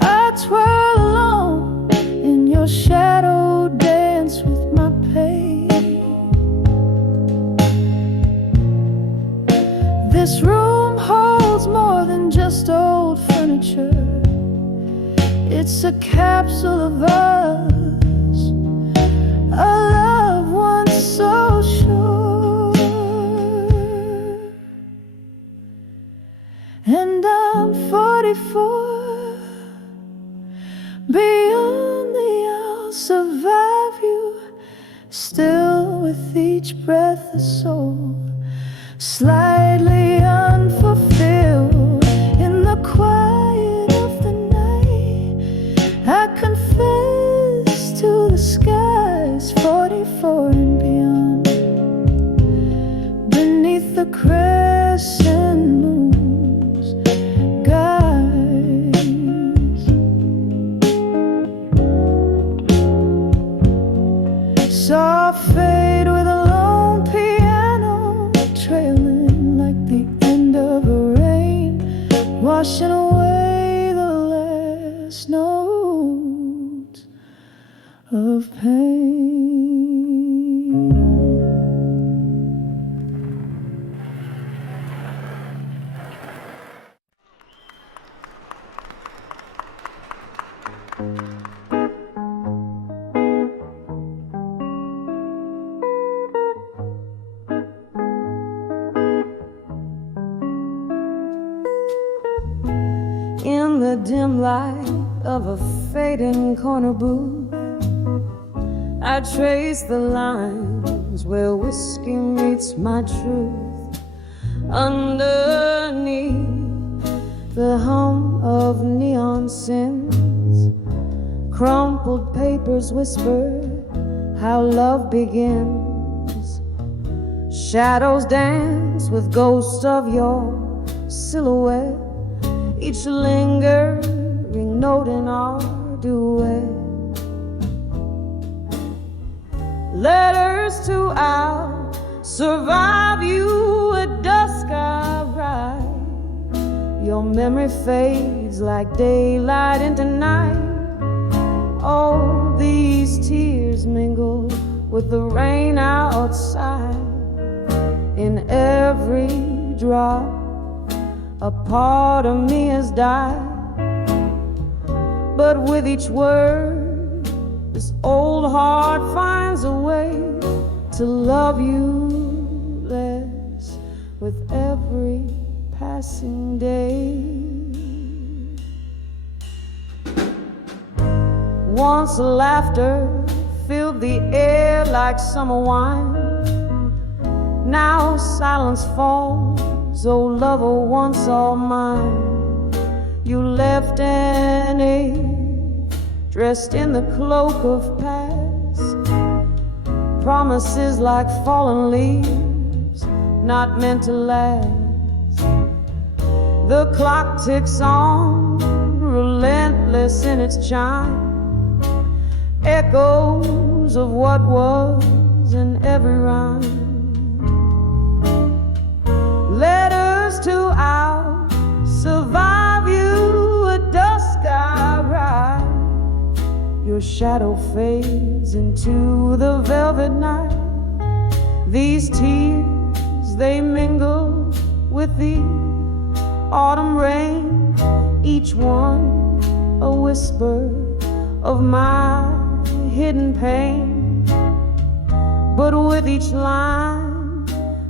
I twirl alone in your shadow, dance with my pain. This room holds more than just old furniture. It's a capsule of us, a love once so sure. And I'm 44, beyond the I'll survive you. Still with each breath a soul, slightly unfulfilled. In the quiet of the night, I confess to the skies. 44 and beyond, beneath the crescent moon's guise. Soft fade with a lone piano, trailing like the end of a rain, washing away the last notes of pain. In the dim light of a fading corner booth, I trace the lines where whiskey meets my truth. Underneath the hum of neon sins, crumpled papers whisper how love begins. Shadows dance with ghosts of your silhouette, each lingering note in our duet. Letters to out survive you. At dusk I write memory fades like daylight into night. Oh, these tears mingle with the rain outside. In every drop, a part of me has died. But with each word, this old heart finds a way to love you less with every passing day. Once laughter filled the air like summer wine. Now silence falls, oh lover once all mine. You left an age dressed in the cloak of past. Promises like fallen leaves, not meant to last. The clock ticks on, relentless in its chime. Echoes of what was in every rhyme. Letters to out survive you, at dusk I ride. Your shadow fades into the velvet night. These tears, they mingle with the autumn rain, each one a whisper of my hidden pain. But with each line,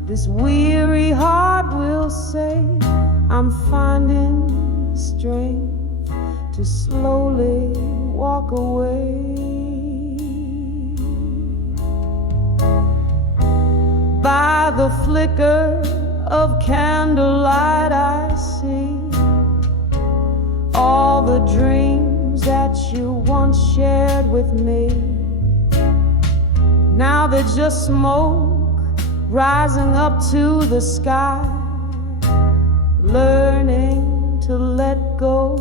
this weary heart will say, I'm finding strength to slowly walk away. By the flicker of candlelight I see all the dreams that you once shared with me. Now they're just smoke rising up to the sky. Learning to let go,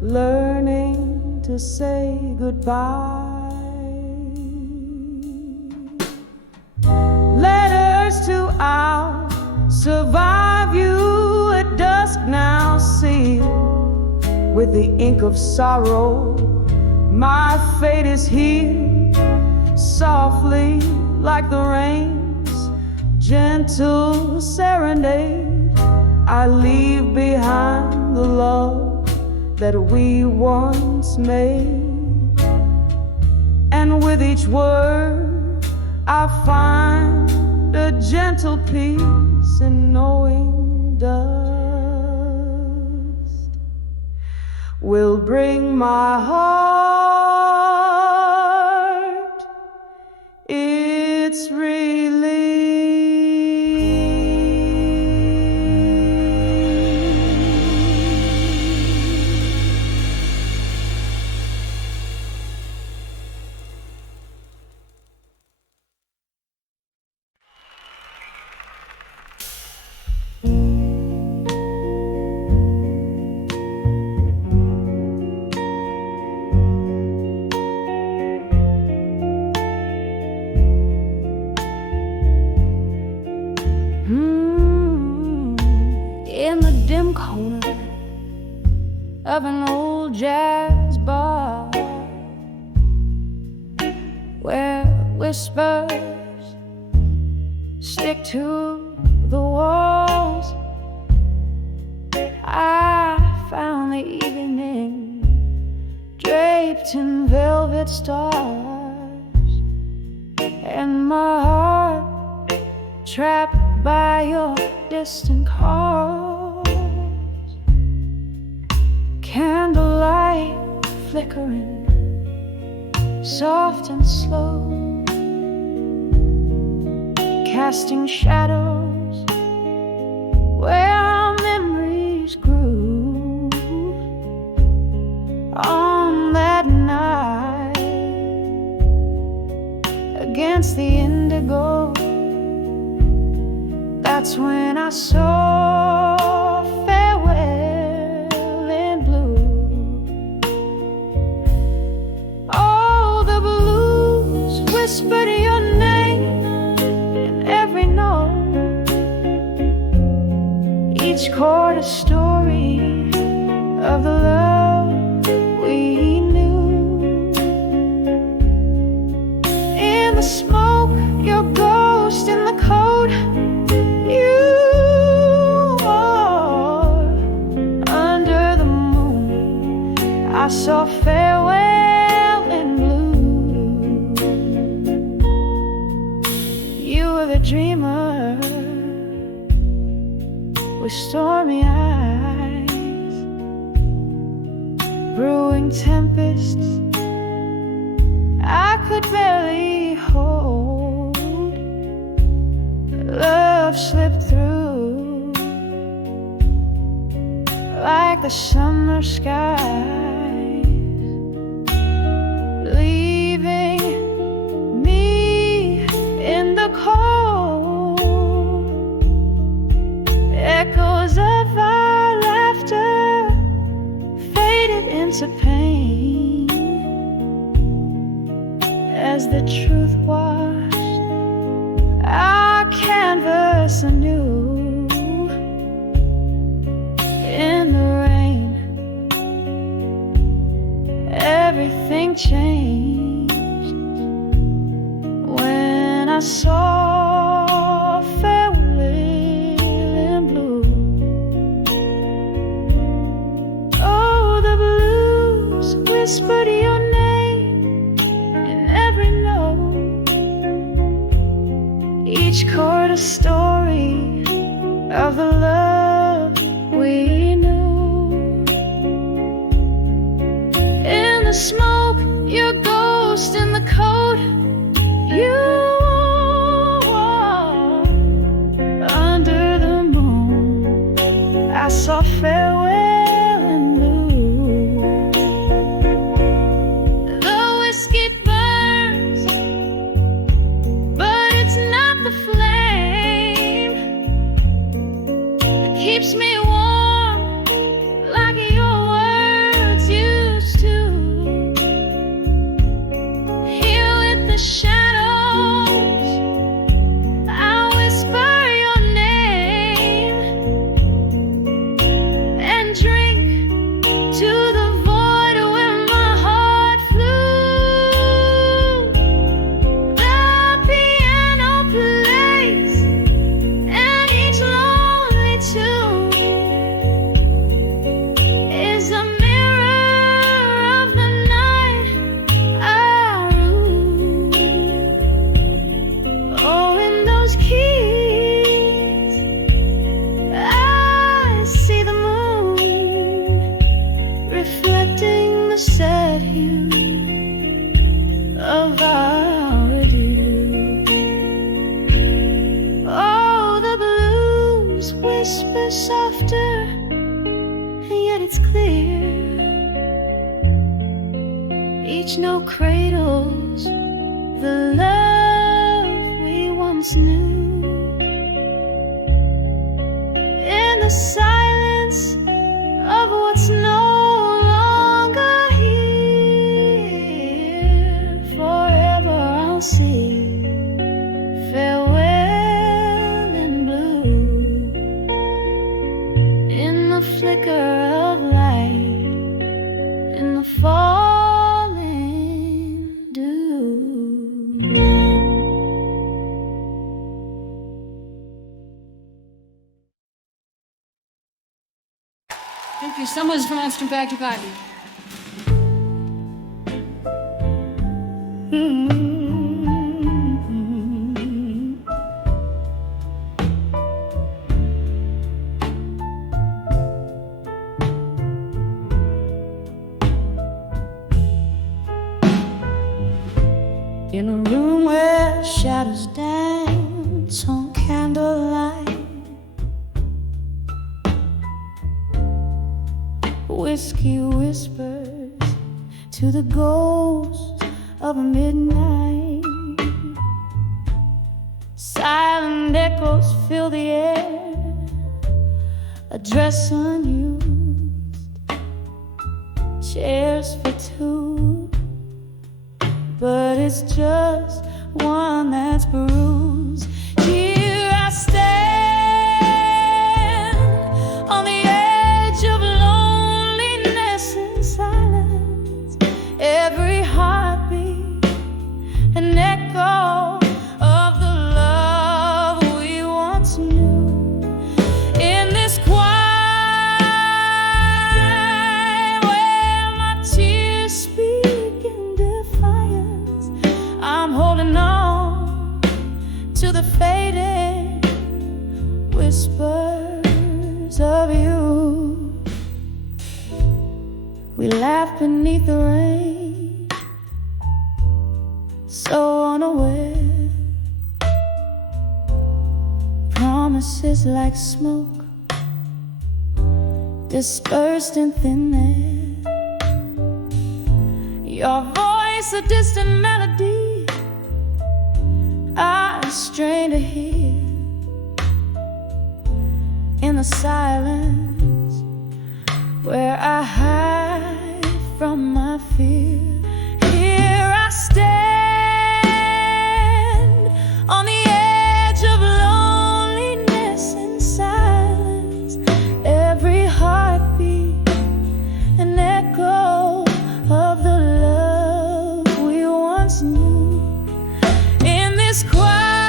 learning to say goodbye. Letters to out survive you, at dusk now sealed with the ink of sorrow. My fate is here, softly like the rain's gentle serenade. I leave behind the love that we once made. And with each word I find a gentle peace in knowing dust will bring my heart its relief. In the dim corner of an old jazz bar, where whispers stick to the walls, I found the evening draped in velvet stars, and my heart trapped by your distant calls. Candlelight flickering, soft and slow, casting shadows where our memories grew. On that night, against the indigo, that's when I saw farewell in blue. Oh, the blues whispered your name in every note, each chord a story of the love we knew. In the smoke, your ghost in the cold, you are under the moon. I saw farewell in blue. You were the dreamer with stormy eyes, brewing tempests I could barely hold. Love slipped through like the summer skies, leaving me in the cold. Echoes of our laughter faded into pain as the truth washed our canvas anew. In the rain, everything changed when I saw farewell in blue. Oh, the blues whispered your name in every note, each chord a story of the love we knew. In the smoke, your ghost in the cold, you are under the moon. I saw farewell in blue. The whiskey burns, but it's not the flame that keeps me warm like your words used to. Here with the shadows, I whisper your name and drink to the void where my heart flew. The piano plays and each lonely tune is a mirror of the night I rue. Oh, in those keys I see the moon reflecting the sad hue of our adieu. Oh, the blues whisper softer, and yet it's clear. Each note cradles the love we once knew. In the silence of what's no longer here, forever I'll see farewell in blue. In the flicker of light, in the falling dew. Thank you. Someone's pronounced him back to cotton. In a room where shadows dance on candlelight, whiskey whispers to the ghost of midnight. Silent echoes fill the air, a dress unused, chairs for two, but it's just one that's bruised. Here I stand on the edge of loneliness, whispers of you. We laugh beneath the rain, so unaware. Promises like smoke dispersed in thin air. Your voice a distant melody I strain to hear. In the silence where I hide from my fear, here I stand on the edge of loneliness in silence. Every heartbeat an echo of the love we once knew. In this quiet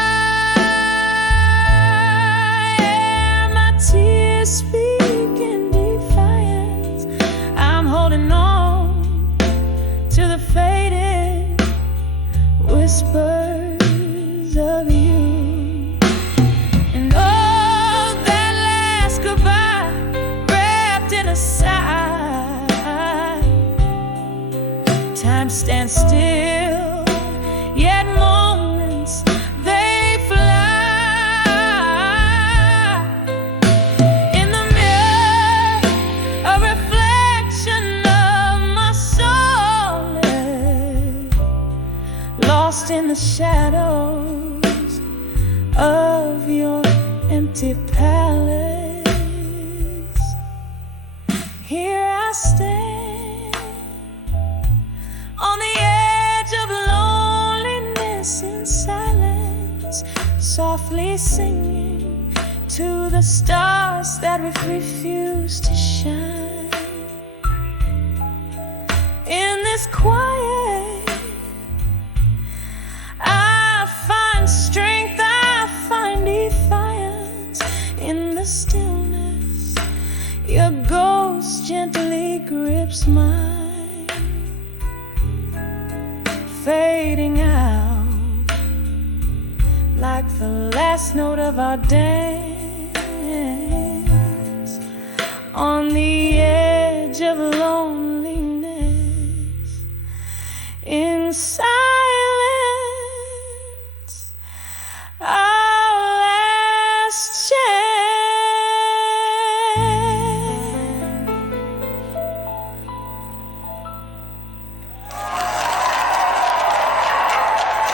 speak in defiance. I'm holding on to the faded whispers of you. And oh, that last goodbye wrapped in a sigh. Time stands still, yet moments they fly. Lost in the shadows of your empty palace, here I stand on the edge of loneliness in silence, softly singing to the stars that refuse to shine. In this quiet I find strength, I find defiance. In the stillness your ghost gently grips mine, fading out like the last note of our dance. On the edge of loneliness in silence